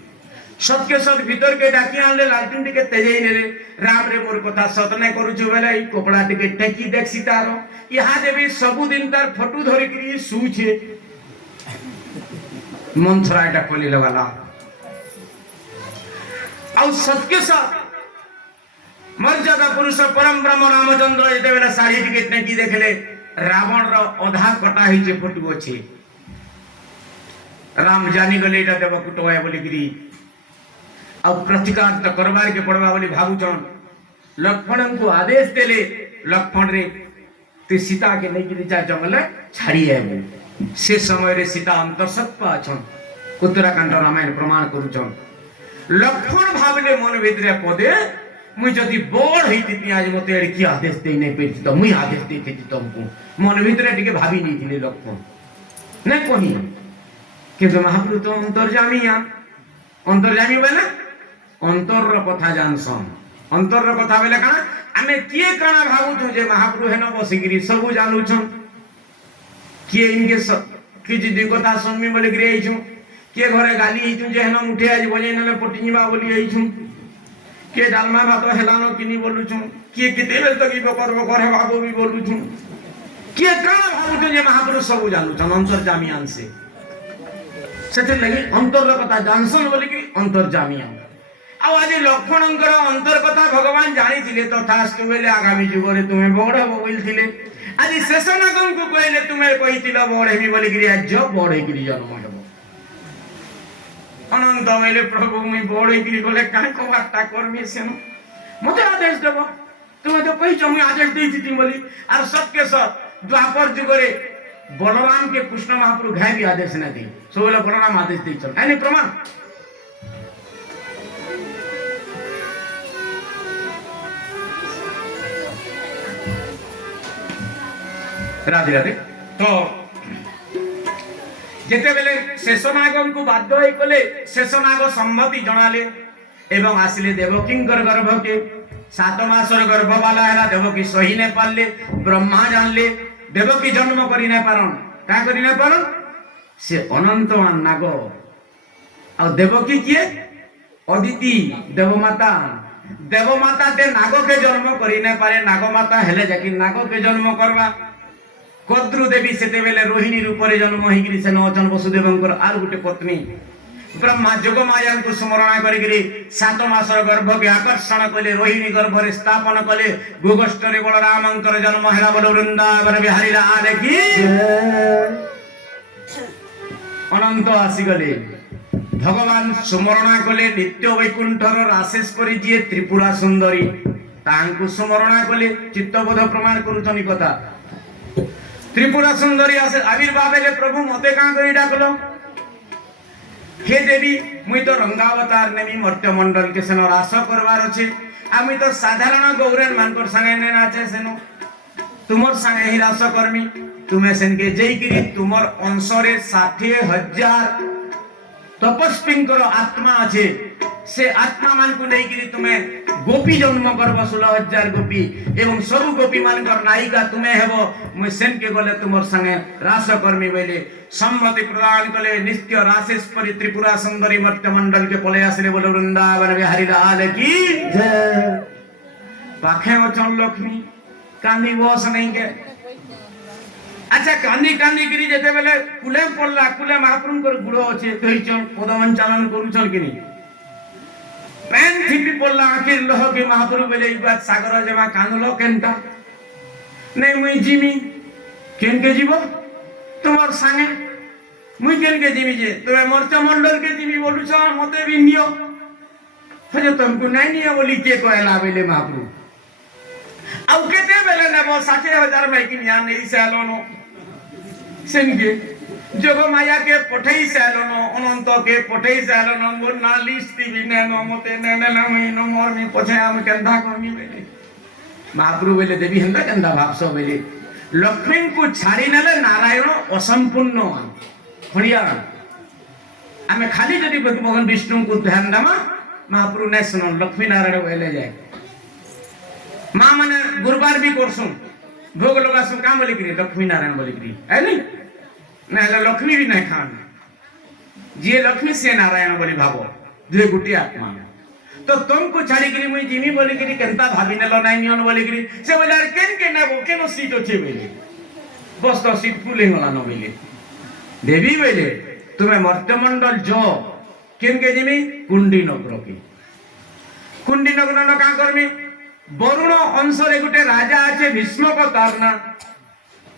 सत्य सत भीतर के डाकी आनले लालटिन टिके तेजई ने राम रे मोर कथा सत नै करूछु बेला ई कपड़ा टिके टेकी देखसी तारो यहाँ देवी सबु दिन तार फोटो धरि करी सुछे मंथरा एटा खोली लगाला आउ सत्य सत मर्यादा पुरुष परम ब्रह्म रामचंद्र जेते बेला साड़ी टिके टेकी देखले रावण रो अधा कटा ही जे फोटो अछि राम जानी गले एटा देव कुटवाय बोली गिरी आ प्रतिकार तो करबार के पड़वा बोली भाबुचन लक्ष्मण को आदेश देले लक्ष्मण रे ते सीता के नहीं गिरी जा जंगल छाड़ी है से समय रे सीता अंतर्सत्पा छन उत्तराखंड रामायण प्रमाण करूचन लक्ष्मण भावले मन भीतर पदे मुई जदी बड़ हेती आज मते एडी की आदेश देई नै पेति त मुई आदेश देती तुमको मन भीतर टिके भाबी नै थिले लक्ष्मण नै कहि किंतु महाप्रभु तो अंतर्जामी बेला अंतर कथा जानसन अंतर कथा बेले काना आमे किए काना भाबु जे महाप्रभु हेन बसिगिरी सब जानू छन किए इनके कि जी कथा सुनमी बोले गिरे आइछु किए घरे गाली आइछु जे हेन मुठे आज बजे नले पटिनिबा बोली आइछु किए डालमा भात हेलानो किनी बोलुछु किए किते बेल तक करबो करे बाबू भी बोलुछु किए काना भाबु जे महाप्रभु सब जानू छन अंतर्जामी आंसे सेते लगी अंतर कथा जानसन बोली कि अंतर्जामी आ आज लक्ष्मणंकर अंतर कथा भगवान जानी थिले तथास्तु बेले आगामी जुग रे तुमे बड़ हो बोल थिले आज शेषनागम को कहले तुमे कहितिला बड़ हेमी बोली कि आज बड़ हेकि जन्म हेबो अनंत बेले प्रभु मुई बड़ हेकि बोले काहे को बात करमी सेन मते आदेश देबो तुमे तो कहि छ मुई आदेश देइति बोली आर सत्य सत द्वापर जुग रे बलराम के कृष्ण महाप्रभु घाय भी आदेश न दी सो बोले बलराम आदेश दी चल यानी प्रमाण राधे राधे तो जेते बेले शेषनागम को बाध्य होई कले शेषनाग सम्मति जणाले एवं आसिले देवकींकर गर्भ के 7 मासर गर्भ वाला हैला देवकी सही ने पाले ब्रह्मा जानले देवकी जन्म करी नै पारन का करी नै पारन से अनंतमान नाग आ देवकी किए अदिति देवमाता ते नाग के जन्म करी नै पारे नागमाता हेले जाकी नाग के जन्म करवा कद्रु देवी सेते बेले रोहिणी रूप रे जन्म होई गिरी से नचन वसुदेवंकर आर गुटे पत्नी ब्रह्मा जोग माया को स्मरण करी 7 मासर गर्भ के आकर्षण कले रोहिणी गर्भ रे स्थापन कले गोगष्ठ रे बलरामंकर जन्म हेला बोल वृंदावन बिहारी लाल की अनंत आसी गले भगवान स्मरण कले नित्य वैकुंठर राशेष करी जे त्रिपुरा सुंदरी तांको स्मरण कले चित्तबोध प्रमाण करूथनी कथा त्रिपुरा सुंदरी आविर्भाव हेले प्रभु मते का करी डाकलो हे देवी मुई तो रंगावतार नेमी मर्त्य मंडल के सेनो रास करवार अछि आमी तो साधारण गौरेन मानकर संगे ने नाचे सेनो तुमर संगे ही रास करमी तुमे सेन के जई करी तुमर अंशरे 60,000 तपस्विंकर आत्मा अछि से आत्मा मान को नहीं करी तुमे गोपी जन्म करब 16,000 गोपी एवं सब गोपी मानकर नायिका तुमे हेबो मुई सेन के गले तुमर संगे रास कर्मी बेले सम्मति प्रदान कले नित्य रासेश्वरी त्रिपुरा सुंदरी मर्त्य मंडल के पले आसले बोल वृंदावन बिहारी लाल की जय पाखे वचन लक्ष्मी कांदी बस नहीं के अच्छा कांदी कांदी गिरी जेते बेले कुले पड़ला कुले महाप्रभु कर गुड़ अछि कहिचन पदमन चालन करूचन कि नहीं पैन थिपी पड़ला आखिर लह के महाप्रभु बेले ई बात सागर जमा कानलो केनता नहीं मुई जिमी केन के जीवो तुमर संगे मुई केन के जिमी जे तुमे मर्त्य मंडल के जिमी बोलु छ मते भी नियो फजे तुमको नहीं नियो बोली के कहला बेले महाप्रभु आउ केते बेले नेबो 60,000 में कि निया नहीं सेलोनो सेनके जोग माया के पठई सेलोनो अनंत के पठई सेलोनो मोर ना लिस्ट भी ने न मते ने ने लमी न मोर मी पछे हम केंदा कोनी बेले महाप्रभु बेले देवी हंदा केंदा भाबसो बेले लक्ष्मी को छाड़ी नेले नारायण असंपूर्ण हरिया आमे खाली जदी भगवान विष्णु को ध्यान दमा महाप्रभु ने सुनो लक्ष्मी नारायण बेले जाए মা মানে গুরবার भी করছুं ভোগ लगासुं का बोली करी लक्ष्मी नारायण बोली करी है नहीं ना लक्ष्मी भी नहीं खान जी लक्ष्मी से नारायण बोली भावो दुए गुटी आत्मा तो तुमको छाड़ी करी मुई जिमी बोली करी केनता भाभी नेलो नाइ नियन बोली करी से बोले यार केन के नेबो केनो सीट होचे बोले बस तो सीट फुलिंग होला न बोले देवी बोले तुम्हें मर्त्यमंडल जो केन के जिमी कुंडी नगर की कुंडी नगर न का करमी बरुण अंशरे गुटे राजा আছে ভীষ্মক তার না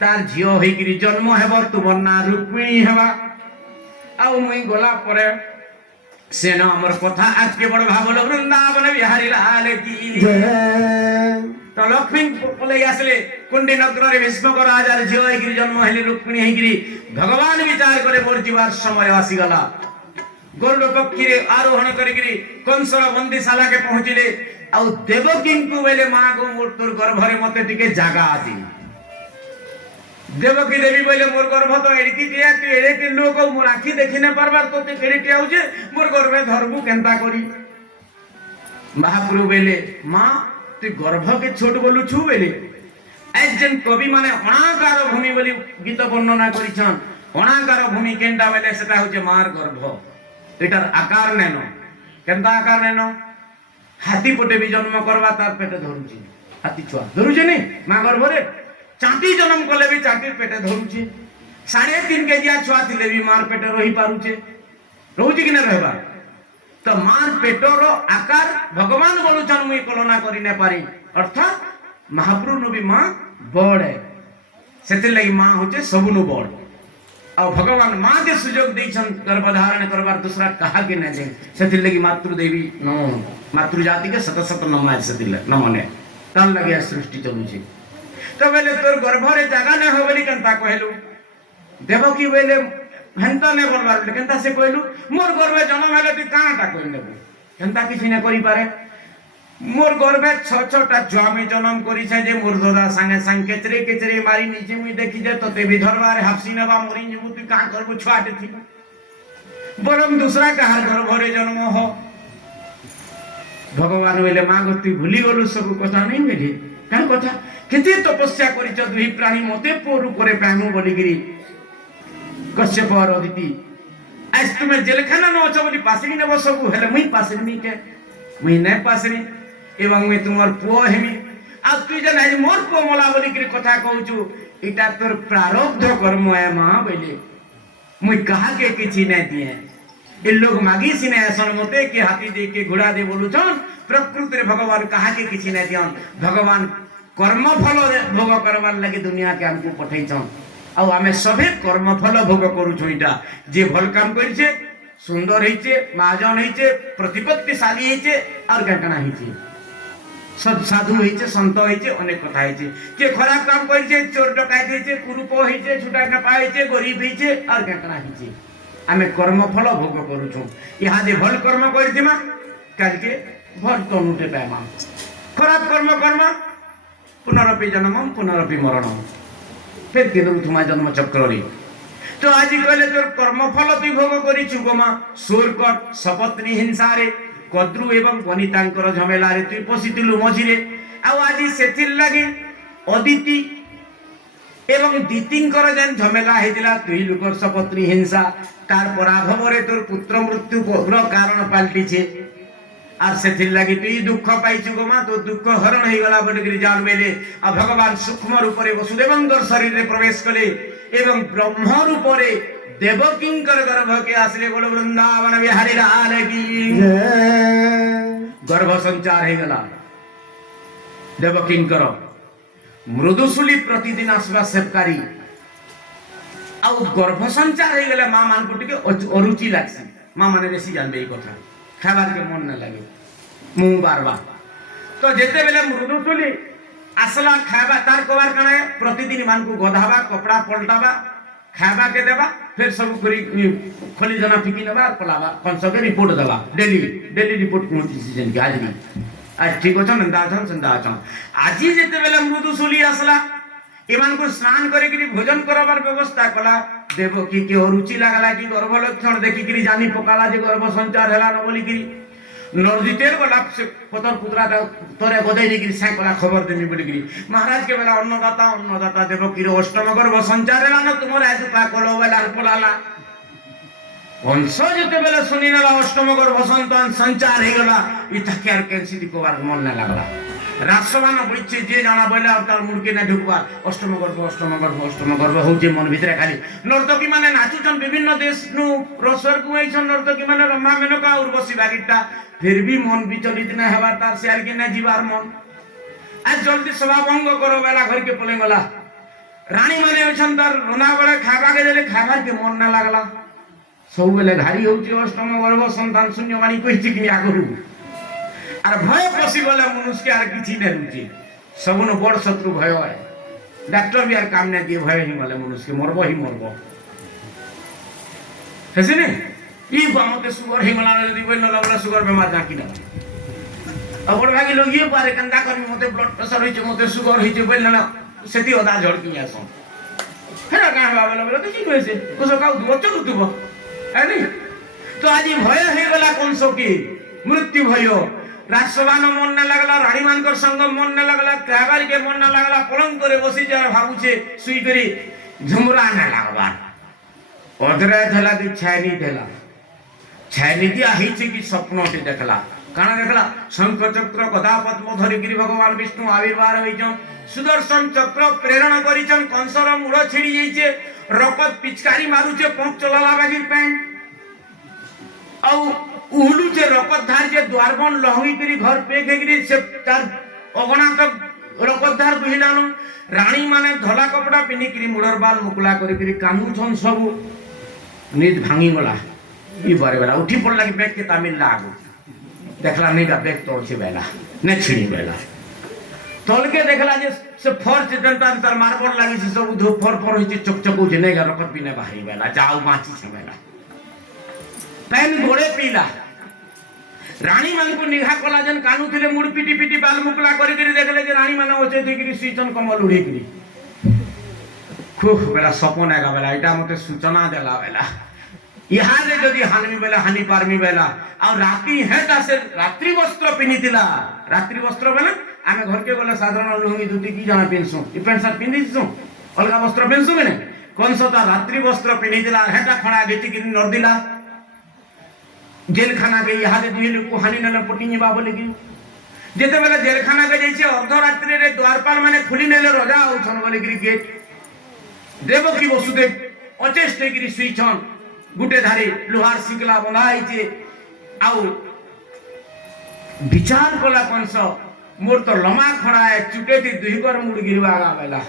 তার ঝিও হইকিরি জন্ম হেব তোমার না রুক্মিণী হেবা আউ মুই গলা পরে সেন আমার কথা আজকে বড় ভাবলো বৃন্দাবন বিহারী লাল কি তো লক্ষ্মী পলাই আসলে কুন্ডী নগরে ভীষ্মক রাজার ঝিও হইকিরি জন্ম হইলি রুক্মিণী হইকিরি ভগবান বিচার করে মোর জীবার সময় আসিগলা গরুড় পক্ষীরে আরোহণ করিকিরি কংসর বন্দিশালা কে পৌঁছিলে ଆଉ ଦେବକୀଙ୍କୁ ବେଲେ ମା ଗୋ ମୋର ତୋର ଗର୍ଭରେ ମତେ ଟିକେ ଜାଗା ଆଦି ଦେବକୀ ଦେବୀ ବୋଇଲେ ମୋର ଗର୍ଭ ତ ଏଡିକି ଟିଆ ତୁ ଏଡିକି ଲୋକ ମୋର ଆଖି ଦେଖି ନ ପାରବାର ତୋତେ କେଡିଟି ଆଉଛେ ମୋର ଗର୍ଭେ ଧରବୁ କେନ୍ତା କରି ମହାପ୍ରଭୁ ବେଲେ ମା ତୁ ଗର୍ଭକେ ଛୋଟ ବୋଲୁଛୁ ବେଲେ একজন কবি মানে অনাকার ভূমি বলি গীত বর্ণনা করিছন অনাকার ভূমি কেনটা বেলে সেটা হচ্ছে মার গর্ভ এটার আকার নেন কেনতা আকার নেন हाथी पटे भी जन्म करवा तार पेटे धरुची हाथी छुआ धरुचे नहीं माँ गर्भरे चाटी जन्म कले भी चाटी पेटे धरुचे 3.5 केजिया छुआ थिले भी मार पेटे रही पारुचे रहउची कि न रहबा तो मार पेटर आकार भगवान बोलुछन मुई कल्पना करि न पारी अर्थात महाप्रभु नु भी माँ बड़ है सेति लगी माँ होचे सबनु बड़ और भगवान माँ के सुजोग देछन गर्भधारण करबार दूसरा कहा के न दे सेति लगी मातृ देवी नो मातृ जाति के सत सत नमाज से दिल न मने तन लगे सृष्टि चलुची तो बेले तोर गर्भरे जगह न हो बोली कंता कहलु देवकी बेले हंता ने बोलबार केनता से कहलु मोर गर्भे जन्म हेले तू काटा कहि नेबो केनता किछि न करि पारे मोर गर्भे छटा जुआमी जन्म करि छै जे मोर दादा संगे संग केचरे केचरे मारी नीचे मुई देखि जे तते भी धरबार हाफसी नेबा मोरि जेबु तू का करबु छुआटे थी बरम दूसरा कहार गर्भरे जन्म हो भगवान बोले माँ गति भूली गलु सब कथा नहीं मिली क्या कथा केते तपस्या करिछ दुही प्राणी मते पुर ऊपर प्राणु बोलिगिरी कश्यप और अदिति आज तुम्हें जेलखाना न अछ बोली पासरी नेबो सब हेले मुई पासरी मी के मुई नै पासरी एवं मुई तुमर पुओ हेमी आ तू जे नै मोर पुओ मला बोलिगिरी कथा कहूछु इटा तोर प्रारब्ध कर्म है माँ बोले मुई कहा के किछि नै दिए ये लोग मागी सिने ऐसन मते के हाथी दे के घोड़ा दे बोलुछन प्रकृति रे भगवान कहा के किछि नै दियन भगवान कर्म फल भोग करवार लगे दुनिया के हमको पठैछन आ हमें सभे कर्म फल भोग करूछु इटा जे भल काम करिछे सुंदर हेचे महाजन हेचे प्रतिपत्तिशाली हेचे और कना हेचे सब साधु हेचे संत हेचे अनेक कथा हेचे के खराब काम करिछे चोर डकायत हेचे कुरूप हेचे छुटा नपा हेचे गरीब हेचे और कना हेचे आमे कर्म फल भोग करूछु यहाँ जे भल कर्म करिथिमा काल के भल तनुते पाइमा खराब कर्म कर्म पुनरपि जन्मम पुनरपि मरणम फिर केदरु तुमा जन्म चक्र रे तो आज कहले तोर कर्म फल तु भोग करिछु गोमा सोरकट सपत्नी हिंसा रे कद्रु एवं वनितांकर झमेला रे तु पसितिलु मझिरे आ आज सेथिर लागि अदिति एवं दीतिंकर जेन झमेला हेतिला दुई लोकर सपत्नी हिंसा तार पराभव रे तोर पुत्र मृत्यु कारण पाल्टी छे आर सेथिर लागि तु दुख पाइछु गोमा तो दुख हरण हे गला बडगिरी जान मेले आ भगवान सूक्ष्म रूप रे वसुदेवंकर शरीर रे प्रवेश कले एवं ब्रह्म रूप रे देवकींकर गर्भ के आसले बोल वृंदावन बिहारी लाल की गर्भ संचार हे गला देवकींकर मृदुशुली प्रतिदिन आसवा सेवकारी आ गर्भ संचार हे गले मां मान को टिके अरुचि लागसी मां माने बेसी जानबे ई कथा खाबार के मन न लगे मुंह बार बार तो जेते बेले मृदुशुली आसला खाबा तार कोबार कने प्रतिदिन मान को गधाबा कपड़ा पलटाबा खाबा के देबा फिर सब करी खोली जना फिकी नेबा पलाबा कंस के रिपोर्ट देबा डेली रिपोर्ट पहुंची सीजन के आज नहीं आज ठीक होछन संदा आछन आज जेते बेले मृदुशुली आसला एमान को स्नान करे कि भोजन करबार व्यवस्था कला देवकी के रुचि लागला कि गर्भ लक्षण देखि कि जानी पकाला जे गर्भ संचार हैला न बोली कि নরজিতের গলা সে পতর পুত্রাটা তোরে গদাই দিগিরি সাইকলা খবর দেমি বলিগিরি মহারাজ কে বেলা অন্নদাতা দেবকীর অষ্টম গর্ভ সঞ্চারে না তোমার এত পা কলো বেলা পলালা কংস যেতেবেলে শুনি নেলা অষ্টম গর্ভ সন্তান সঞ্চার হয়ে গলা ইতাকে আর কেনসিটি কোবার মন না লাগলা রাজসভান বলছে যে জানা বলে আর তার মুড়কে না ঢুকবার অষ্টম গর্ভ হচ্ছে মন ভিতরে খালি নর্তকী মানে নাচুছন বিভিন্ন দেশ নু রসর কুমাইছন নর্তকী মানে রম্মা মেনকা উর্বশী বাগিরটা ফির भी মন বিচলিত না হবার তার সে আর কি না জীবার মন আর জলদি সভা ভঙ্গ করো বেলা ঘরকে পলে গলা রানী মানে অছন তার রোনা বেলা খাবাকে দেলে খাবার কে মন না লাগলা ସବୁବେଳେ ଘାରି ହଉଛି ଅଷ୍ଟମ ଗର୍ଭ ସନ୍ତାନ ଶୂନ୍ୟବାଣୀ କହିଛି କି ଆଗରୁ আর ভয় পশি গলে মনুষ্যকে আর কিছু না রুচি সবুন বড় শত্রু ভয় হয় ডাক্তার বি আর কাম না দিয়ে ভয় হি গলে মনুষ্যকে মরব হেসে নে ই বামতে সুগার হি গলা যদি বইল না বলে সুগার বেমার জাকি না অপর ভাগি লোক ইয়ে পারে কান্দা করবি মতে ব্লাড প্রেসার হইছে মতে সুগার হইছে বইল না সেটি ওদা ঝড়কি আসন হেরা কাঁ হবা বলে কিছু হইছে কোসো কাউ দুচ্চ দুব আনি তো আজি ভয় হয়ে গলা কংসকে মৃত্যু ভয় রাজসভান মন না লাগলা রানী মানকর সঙ্গ মন না লাগলা ক্রাবার কে মন না লাগলা পলং করে বসি যা ভাবুছে সুই করি ঝুমরা না লাগবার অদরে ধলা দি ছায়নি দিয়া হইছে কি স্বপ্নটি দেখলা কারণ দেখলা শঙ্খ চক্র গদা পদ্ম ধরিগিরি ভগবান বিষ্ণু আবির্ভাব হইছন সুদর্শন চক্র প্রেরণ করিছন কংসর মুড় ছিড়ি যাইছে রকত পিচকারি মারুছে পঙ্ক চলালা বাজির প্যান আউ উহলুছে রকত ধার যে দ্বারবন লহঙ্গি করি ঘর পেঘে গিরি সে তার অগণা তক রকত ধার বুহিলানো রানী মানে ধলা কপড়া পিনিকিরি মুড়র বাল মুকুলা করি কান্দুছন সবু নিজ ভাঙি গলা ই বারে বেলা উঠি পড়লা কি ব্যাগ কে তামিল লাগু দেখলা नहीं का बैग तोड़ से बेला ने छिड़ी बेला तोल के देखला जे से फर चितन तार मार्बल लागी से सब धूप फर होई चकचक होजे नहीं रकत बिना बाहरी बेला जाओ बाची से बेला पैन घोड़े पीला रानी मान को निघा कला जन कानू थिले मुड़ पिटी बाल मुकला करी देखले जे रानी मान ओचे देखिरी सीतन कमल उड़ी करी खूब बेला सपन आगा बेला एटा मते सूचना देला बेला यहाँ रे जदि हानि बेला हानि पारमी बेला आ राती हेटा से रात्रि वस्त्र पिनितिला रात्रि वस्त्र बेला आमे घर के गले साधारण लुंगी धोती की जाना पिनसु ई पैंट शर्ट पिनिसु अलगा वस्त्र पिनसु ने कोन सता रात्रि वस्त्र पिनितिला हेटा खणा गेति कि नर दिला जेल खाना के यहाँ रे दुई लोग को हानि नले पटिनी बा बोले कि जेते बेला जेल खाना के जाइछे अर्ध रात्रि रे द्वारपाल माने खुली नेले राजा औछन बोले कि गेट देवकी वसुदेव अचेष्टे गिरी सुईछन गुटे धारी लोहार सिकला बनाइछे आउ विचार कला कंस मोर तो लमा खड़ा है चुटे थी दुई कर मुड़ गिरवा गा बेला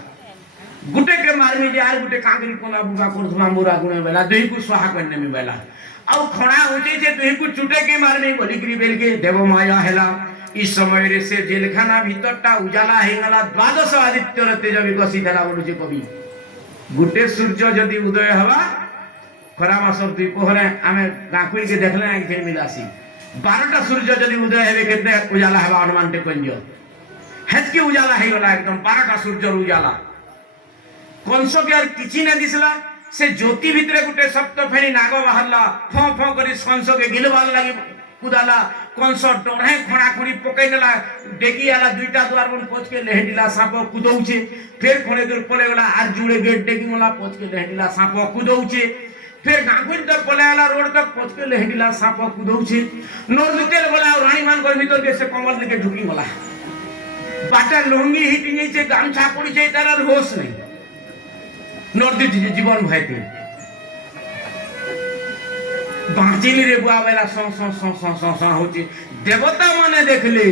गुटे के मारमी जे आय गुटे कांगरी कोना बुगा करथुमा मुरा गुणे बेला दुई को स्वाहा करने में बेला आउ खड़ा होचे जे दुई को चुटे के मारमी बोली गिरी बेल के देव माया हेला इस समय रे से जेलखाना भीतरटा उजाला हे गला द्वादश आदित्य तेज विकसित हेला बोलुचे कवि गुटे सूर्य जदि उदय हवा खरा मास द्वीपहरे आमे गाकुल के देखले ना खेल मिलासी 12टा सूर्य जदि उदय हेबे केते उजाला हेबा अनुमान टे कंज हेत के उजाला हे गला एकदम 12टा सूर्य उजाला कंस के यार किछि न दिसला से ज्योति भितरे गुटे सप्त फेणी नाग बाहरला फ फ करी कंस के गिलवाल लागि कुदाला कंस डोरे खणा खणी पकई देला डेगी आला दुईटा द्वार बन पोच के लेहडिला साप कुदौचे फिर खणे दूर पले गला आर जुड़े गेट डेगी मला पोच के लेहडिला साप कुदौचे फिर गांगुल तक पलाला रोड तक पहुंच के लेहडिला साप कुदौछे नोर दुतेल बोला रानी मान कर भीतर के से कमल लेके ढुकी मला बाटा लुंगी हिटी नहीं छे गामछा पड़ी छे तार होश नहीं नोर दी जीवन भयते बांचिली रे बुआ बेला स होची देवता माने देखले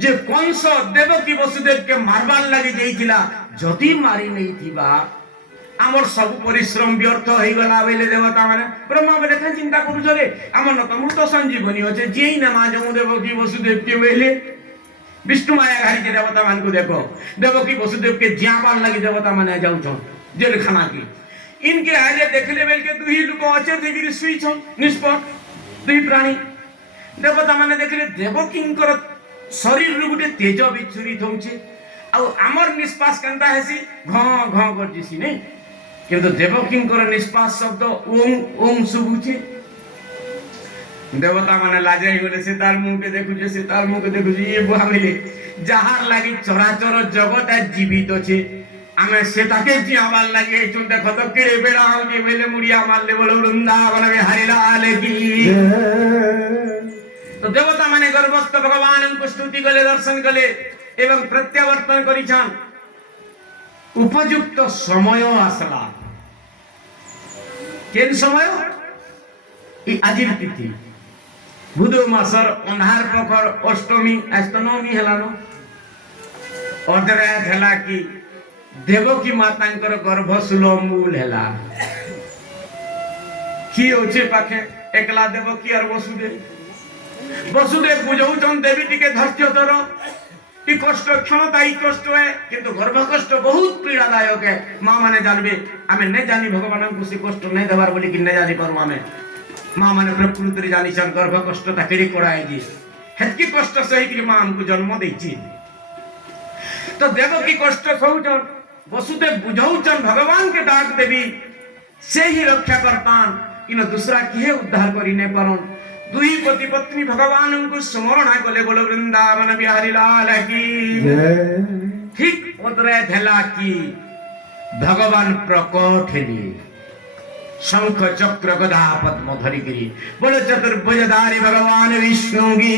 जे कंस देवकी वसुदेव के मारबार लागि जाईथिला जदी मारी नहीं थिबा आमर सब परिश्रम व्यर्थ हो गला बेले देवता माने ब्रह्मा बेले था चिंता करू जरे आमर न तो मृत संजीवनी होचे जेई ना मा जमु देवकी वसुदेव के बेले विष्णु माया घारी के देवता मान को देखो देवकी वसुदेव के ज्याबाल लगी देवता माने जाउ छ जेल खाना की इनके आगे देखले बेल के दुही लोक अचे देगिरी सुई छ निष्पट दुही प्राणी देवता माने देखले देवकी कर शरीर रु गुटे तेज बिछुरी थौचे आ आमर निष्पास कंता हेसी घ घ करजिसी नै किंतु देवकी निष्पास शब्द ओम ओम सुबुचे देवता माने लाजे गले से तार मुंह के देखुजे से तार मुंह के देखुजे ये भाबिले যাহার লাগি চরাচর জগৎ জীবিত আছে আমি সেটাকে জিয়াবার লাগে এই চুন দেখো তো কেড়ে বেড়া হলকে বলে মুড়িয়া মারলে বলো বৃন্দাবন বিহারী লাল কি তো দেবতা মানে গর্ভস্থ ভগবানଙ୍କୁ স্তুতি কলে দর্শন কলে এবং প্রত্যাবর্তন করিছন উপযুক্ত সময় আসলা কেন সময় এই আজির তিথি বুধ মাসর অন্ধার পখর অষ্টমী আজ তো নবমী হেলানো অর্ধরাত হেলা কি দেবকী মাতাঙ্কর গর্ভশূল মূল হেলা কি হচ্ছে পাখে একলা দেবকী আর বসুদেব বসুদেব বুঝাউছন দেবী টিকে ধৈর্য ধর ই কষ্ট ক্ষমতা ই কষ্ট है কিন্তু গর্ভ কষ্ট বহুত পীড়াদায়ক है মা মানে জানবে আমি নে জানি ভগবানଙ୍କୁ সে কষ্ট নাই দেবার বলি কি নে জানি পারু আমি মা মানে প্রকৃতিরে জানিছন গর্ভ কষ্ট তা কেড়ে করাই দি হেতকি কষ্ট সহি কি মা हमको জন্ম দেইছি তো দেবকী কষ্ট সহুছন বসুদেব বুঝাউছন ভগবান के डाक देवी से ही रक्षा करतान इनो दूसरा किहे उद्धार करी ने परन दुई पति पत्नी भगवानଙ୍କୁ स्मरण कले बोलो वृंदावन बिहारी लाल की ठीक उतरे धेला की भगवान प्रकट हेली शंख चक्र गदा पद्म धरि गिरी बोलो चतुर्भुजधारी भगवान विष्णु की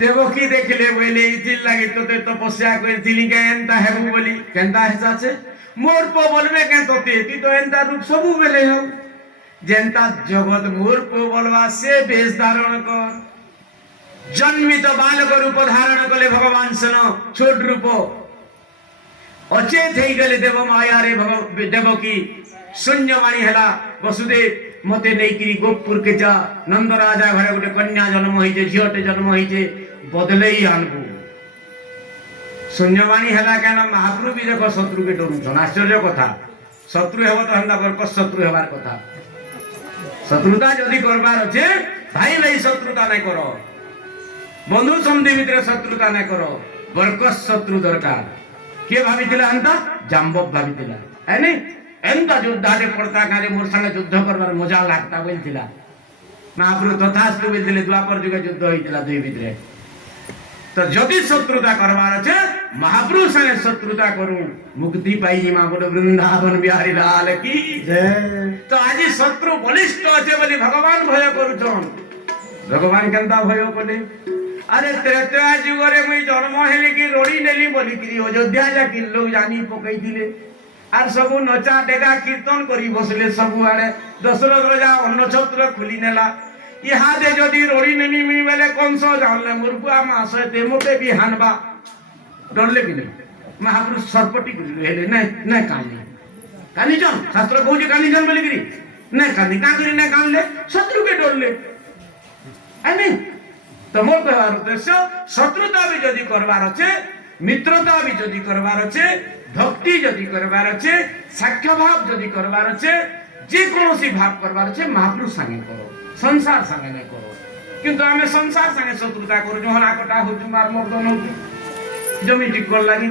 देवकी देखले बोले इति लागि तोते तपस्या करथिली केनता हेबु बोली केनता हेसाचे मोर पो बोलबे के तोते ती तो एंता रूप सबु बेले हो जेंता जगत मोर पो बोलवा से वेश धारण कर जन्मित बालक रूप धारण कले भगवान सन छोट रूप अचेत हेई गले देव माया रे देवकी शून्यवाणी हेला वसुदेव मते नेकिरी गोपपुर के जा नंद राजा घरे गोटे कन्या जन्म होइजे झियोटे जन्म होइजे बदलेई आनबू शून्यवाणी हेला केन महाप्रभु भी देखो शत्रु के डरुछन आश्चर्य कथा शत्रु हेबो तो हंदा बरक शत्रु हेबार कथा शत्रुता जदि करबार अछि भाई भाई शत्रुता नै करो बंधु संधि भितर शत्रुता नै करो बरक शत्रु दरकार के भाबितिला हंदा जाम्बव भाबितिला है नै एंता युद्धाटे पड़ता गारे मोर संगे युद्ध करबार मजा लागता बोलथिला महाप्रभु तथास्तु बोलथिले द्वापर युग युद्ध होइतिला दुई भितरे तो जदि शत्रुता करबार अछि महाप्रभु संगे शत्रुता करू मुक्ति पाई मा बोलो वृंदावन बिहारी लाल की जय तो आज शत्रु बलिष्ठ अछि बोली भगवान भय करूछन भगवान केनता भय बोले अरे त्रेता युग रे मई जन्म हेली की रोड़ी नेली बोली की अयोध्या जा कि लोग जानी पकई दिले आर सबु नचा डेगा कीर्तन करी बसले सबु आड़े दशरथ राजा अन्न छत्र खुली नेला इहादे जदि रोड़ी नेनी मी बेले कंस जानले मुरपुआ मास ते मोते भी हानबा डरले कि नहीं महाप्रभु सरपटी हेले नै नै कानी कानी जन शास्त्र कहू कानी जन बोली करी नै कानी का करी नै कानले शत्रु के डरले आनी तो मोर कहवार उद्देश्य शत्रुता भी जदि करबार अछि मित्रता भी जदि करबार अछि भक्ति जदि करबार अछि साख्य भाव जदि करबार अछि जे कोनोसी भाव करबार अछि महाप्रभु संगे करो संसार संगे नै करो किंतु हमें संसार संगे शत्रुता करू जोहना कटा हो मार मर्दन हो जमी ठीक कर लागी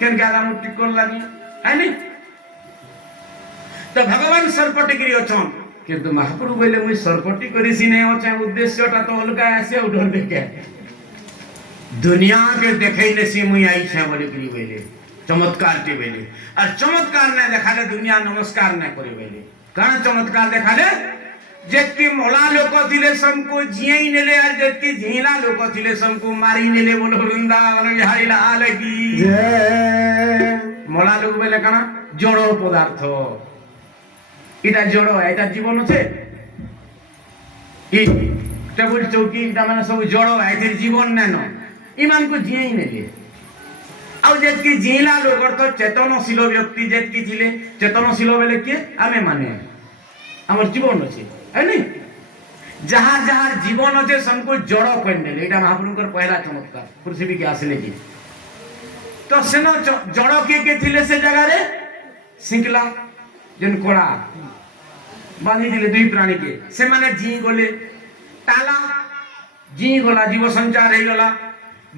केन गाला मु ठीक कर लागी आनी तो भगवान सरपटी गिरी अछन किंतु महाप्रभु बोले मुई सरपटी करी सिने अछे उद्देश्यटा तो अलगा आसे उडर देखे दुनिया के देखैले से मुई आई छे बोले गिरी बोले चमत्कार टे बोले और चमत्कार ने देखाले दुनिया नमस्कार ने करे बोले कारण चमत्कार देखाले जेति मोला लोक थिले सबको जियई नेले और जेति झीला लोक थिले सबको मारी नेले बोलो वृंदावन बिहारी लाल की जय मोला लोक बोले कना जड़ पदार्थ इटा जड़ एटा जीवन छे ई टेबल चौकी इटा माने सब जड़ एतिर जीवन नेनो ईमान को जियई नेले आउ जेति झीला लोक अर्थ चेतनशील व्यक्ति जेति थिले चेतनशील बेले के आमे माने हमर जीवन अछि है नहीं जहां जहां जीवन अच्छे सबको जड़ कर नेले एटा महाप्रभुकर पहला चमत्कार पृथ्वी के आसले जी तो सेनो जड़ के थिले से जगह रे सिंकला जन कोड़ा बांधी दिले दुई प्राणी के से माने जी गले ताला जी गला जीव संचार हे गला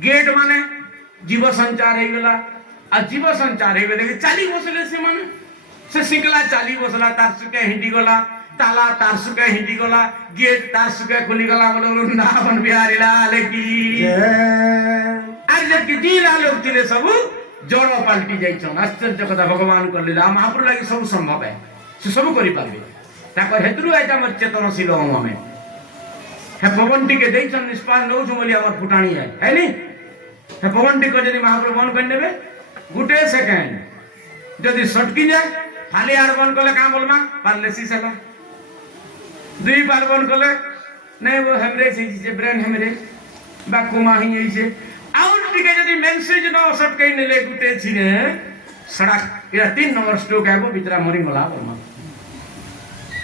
गेट माने जीव संचार हे गला आ जीव संचार हे गले चाली बसले से माने से सिंकला चाली बसला तार सुके हिंडी गला ताला तार सुके हिंडी गला गेट तार सुके खुली गला बोलो वृंदावन बिहारी लाल की आज जब जीरा लोग थिले सब जोड़ पलटी जाइछन आश्चर्य कथा भगवान कर लीला महाप्रभु लागि सब संभव है से सब करि पारबे ताकर हेतुरु आइता हमर चेतनशील हम हमें हे पवन टी के देइछन निष्पास नौ जुमली हमर फुटाणी है नी हे पवन टी को जदी महाप्रभु बन कर नेबे गुटे सेकेंड जदी सटकी जाए खाली आर बन कले का बोलमा पारलेसी सेला दुई बार बन कले नहीं वो हेमरेज है ब्रेन हेमरेज बा कुमा ही है आउट टिके जदी मेसेज न सटके नेले गुटे छिने सड़क या 3 नंबर स्ट्रोक है वो बितरा मरी मला बोलमा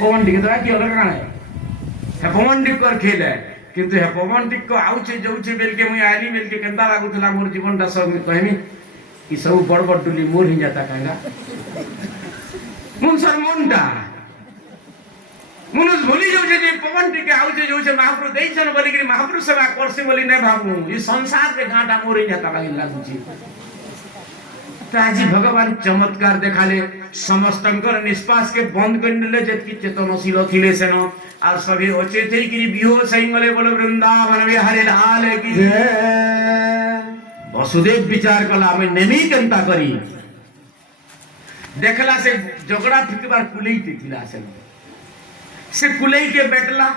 पवन टी के तो की अलग काना है पवन टी कर खेल है किंतु हे पवन टी को आउचे जाउचे बेल के मुई आली बेल के केंता लागुतला मोर जीवनटा सब कहमी ई सब बड़ बड़ डुली मोर ही जाता कांगा मुन सर मुंडा मुनुस भूली जाऊ जे पवन टी के आउचे जाउचे महाप्रभु देइछन बोली कि महाप्रभु सेवा करसे बोली नै भाबू ई संसार के गांटा मोर ही जाता लागि लागुची तो आज भगवान चमत्कार देखाले समस्तंकर निष्पास के बंद कर नेले जेतकी चेतनशील थिले सेन और सभी अचेतई की बेहोश सही गले बोलो वृंदावन बिहारी लाल की जय वसुदेव विचार कला मैं नेमी केंता करी देखला से झगड़ा फिकबार कुलई थिला से कुलई के बैठला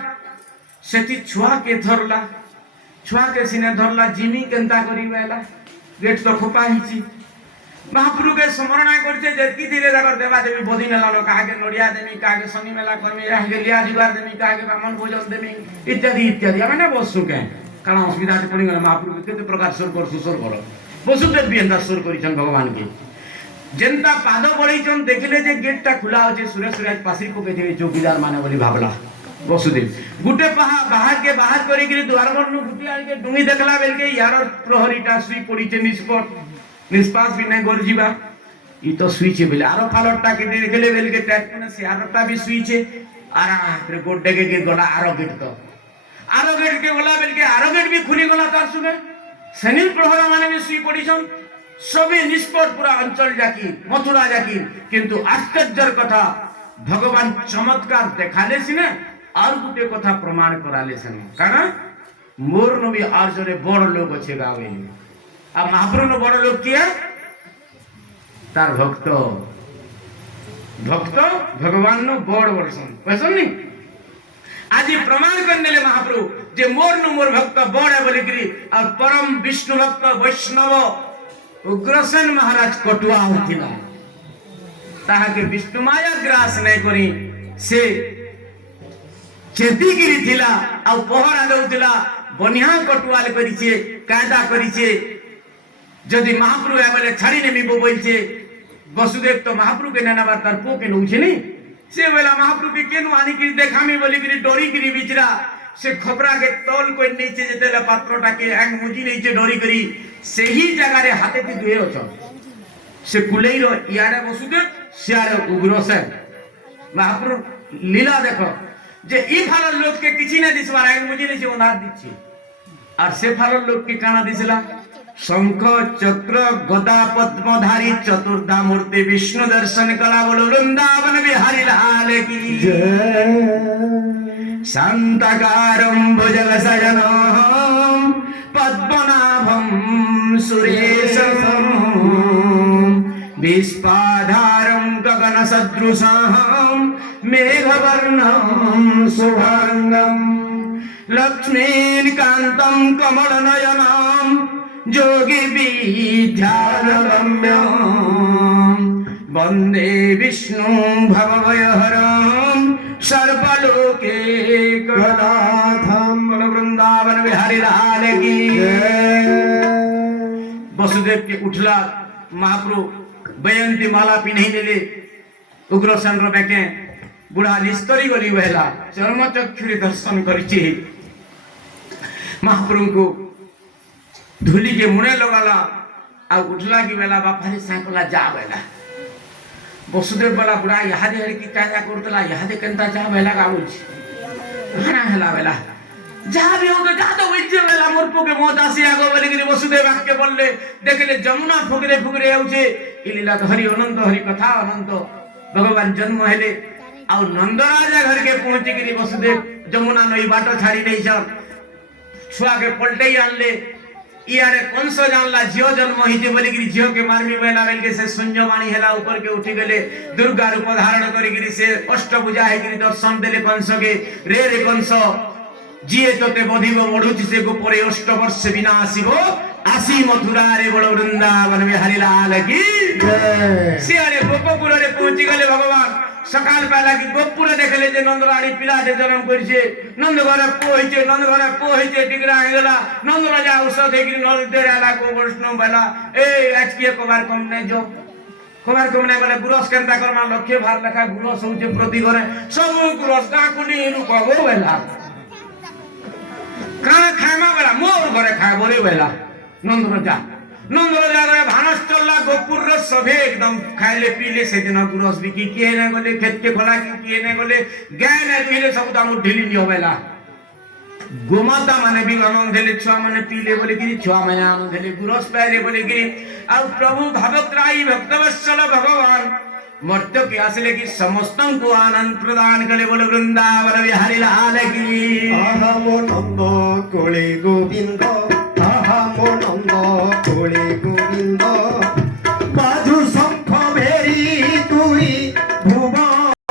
सेठी छुआ के धरला छुआ के सिने धरला जिमी केंता करी वेला गेट तो खोपा हिची महाप्रभु के स्मरण करछे जेतकी धीरे जाकर देवा देवी बोधी नेलानो काहे नडिया देमी काहे शनि मेला करमी काहे लिया जुगार देमी काहे ब्राह्मण भोजन देमी इत्यादि इत्यादि हमें ना बसु के कारण असुविधा से पड़ी गला महाप्रभु केते प्रकार सुर कर सुसुर करो वसुदेव भी अंदा सुर करिछन भगवान के जेंता पाद बढैछन देखले जे गेटटा खुला होचे सुरेश सूरज पासी को के चौकीदार माने बोली भाबला वसुदेव गुटे बाहर के बाहर करी के द्वार पर गुटी आल के डुंगी देखला बेल के यार प्रहरीटा सुई पड़ीचे निष्पट निष्पास भी नहीं गोर जीवा ई तो सुईचे बेले आरो फालटटा के देखले बेल के टैग ने से आरोटा भी सुईचे आरा फिर गोड्डे के गला आरो गेट के गला बेल के आरो गेट भी खुली गला तार सुने सनील प्रहरा माने भी सुई पड़ीछन सभी निष्पट पूरा अंचल जाकी मथुरा जाकी किंतु आश्चर्यर कथा भगवान चमत्कार देखाले सिने और गुटे कथा प्रमाण कराले सिने काना मोर नबी और जरे बड़ लोग अच्छे गावे अब महाप्रभु बड़ लोग किया तार भक्त भक्त भगवान नो बड़ वर्षन कैसन नहीं आज प्रमाण करने ले महाप्रभु जे मोर भक्त बड़ है बोली करी और परम विष्णु भक्त वैष्णव उग्रसेन महाराज कटुआ होथिला ताहा के विष्णु माया ग्रास नहीं करी से चेती गिरी थिला और पहरा दउथिला बनिया कटुआल करिछे कायदा करिछे जदि महाप्रभु एबले छाड़ी नेमी बोलछे वसुदेव तो महाप्रभु के नेना बार तार पो के नउछे नी से वेला महाप्रभु के केनु आनी कि देखामी बोली कि डोरी गिरी बिचरा से खपरा के तोल कोई नीचे जेतेला पात्रोटा के एंग मुजी नीचे डोरी करी सेही जगह रे हाथे ती दुए अछ से कुलेई रो यारे वसुदेव सियारे उग्रसेन महाप्रभु लीला देखो जे ई फालर लोग के किछि ने दिसवार एंग मुजी नीचे ओना दिछि और से फालर लोग के काना दिसला शंख चक्र गदा पद्मधारी चतुर्धा मूर्ति विष्णु दर्शन कला बोलो वृंदावन बिहारी लाल की जय शांताकारं भुजगशयनं पद्मनाभं सुरेशं विस्पाधारं गगनसदृशं मेघवर्णं शुभांगं लक्ष्मीकान्तं कमलनयनं जोगी विद्यारम्यं वंदे विष्णु भवभयहरं सर्वलोके कनाथं वृंदावन बिहारी लाल की वसुदेव के उठला महाप्रभु बयंती माला पिन्ही देले उग्रसेन बेके बुढ़ा निस्तरी गली बहला चर्म चक्षुरी दर्शन करिछि महाप्रभु को धूली के मुने लगाला आ उठला की बेला बापारी सांकला जा बेला वसुदेव वाला बुढ़ा यहाँ दे की क्या करतला यहाँ दे केंता जा बेला गाउछ खाना हला बेला जा भी हो तो जा तो वैद्य बेला मोरपो के मोत आसी आगो बोली कि वसुदेव आके बोलले देखले जमुना फुगरे फुगरे आउछे ई लीला तो हरि अनंत हरि कथा अनंत भगवान जन्म हेले ଆଉ ନନ୍ଦରାଜା ଘରକେ ପହଞ୍ଚିକିରି ବସୁଦେବ ଯମୁନା ନଈ ବାଟ ଛାଡ଼ି ଦେଇଛନ୍ ଛୁଆକେ ପଲଟେଇ ଆଣିଲେ ଇଆଡେ କଂସ ଜାଣିଲା ଝିଅ ଜନ୍ମ ହେଇଛି ବୋଲିକିରି ଝିଅକେ ମାରମି ବୋଇଲା ବେଲକେ ସେ ଶୂନ୍ୟବାଣୀ ହେଲା ଉପରକେ ଉଠି ଗଲେ ଦୁର୍ଗା ରୂପ ଧାରଣ କରିକିରି ସେ ଅଷ୍ଟଭୁଜା ହେଇକିରି ଦର୍ଶନ ଦେଲେ କଂସକେ ରେ କଂସ ଯିଏ ତୋତେ ବଧିବ ବଢୁଛି ସେ ଗୋପରେ ଅଷ୍ଟବର୍ଷ ବିନା ଆସିବ ଆସି ମଥୁରାରେ ବଡ ବୃନ୍ଦାବନ ବିହାରୀ ଲାଲ କି ସିଆଡେ ଗୋପପୁରରେ ପହଞ୍ଚି ଗଲେ ଭଗବାନ সকাল বেলা কি গোপুরে দেখলে যে নন্দরানী পিলাতে জন্ম করেছে নন্দ ঘরে পুଅ হয়েছে নন্দ ঘরে পুଅ হয়েছে টিকরা হয়ে গেলা নন্দ রাজা ঔষধ হয়ে নদীতে আলা গো বৈষ্ণব বেলা এই আজকে কবার কম নাই যো কবার কম নাই বলে গুরস কেনতা করমা লক্ষ্যে ভার লেখা গুরস হচ্ছে প্রতি ঘরে সবু গুরস গাকুনি এনু কবো বেলা কাঁ খাইমা বেলা মোর ঘরে খাইব রে বেলা নন্দ রাজা ভানস চললা গোপুর সবে একদম খাইলে পিলে সেদিন গুরস বিকি কিয়ে না গলে ক্ষেতকে খোলা কিয়ে না গলে গায়ে না দুইলে সব দাম ঢিলি নিও বেলা গোমাতা মানে বি আনন্দ হেলে ছুয়া মানে পিলে বলে গিরি ছুয়া মানে আনন্দ হেলে গুরস পাইলে বলে গিরি আর প্রভু ভাবত্রায়ী ভক্তবৎসল ভগবান মর্ত্যকে আসলে কি সমস্তଙ୍କୁ আনন্দ প্রদান করে বলে বৃন্দাবন বিহারী লাল কি আহামো নন্দ কোলে গোবিন্দ আহামো নন্দ কোলে গোবিন্দ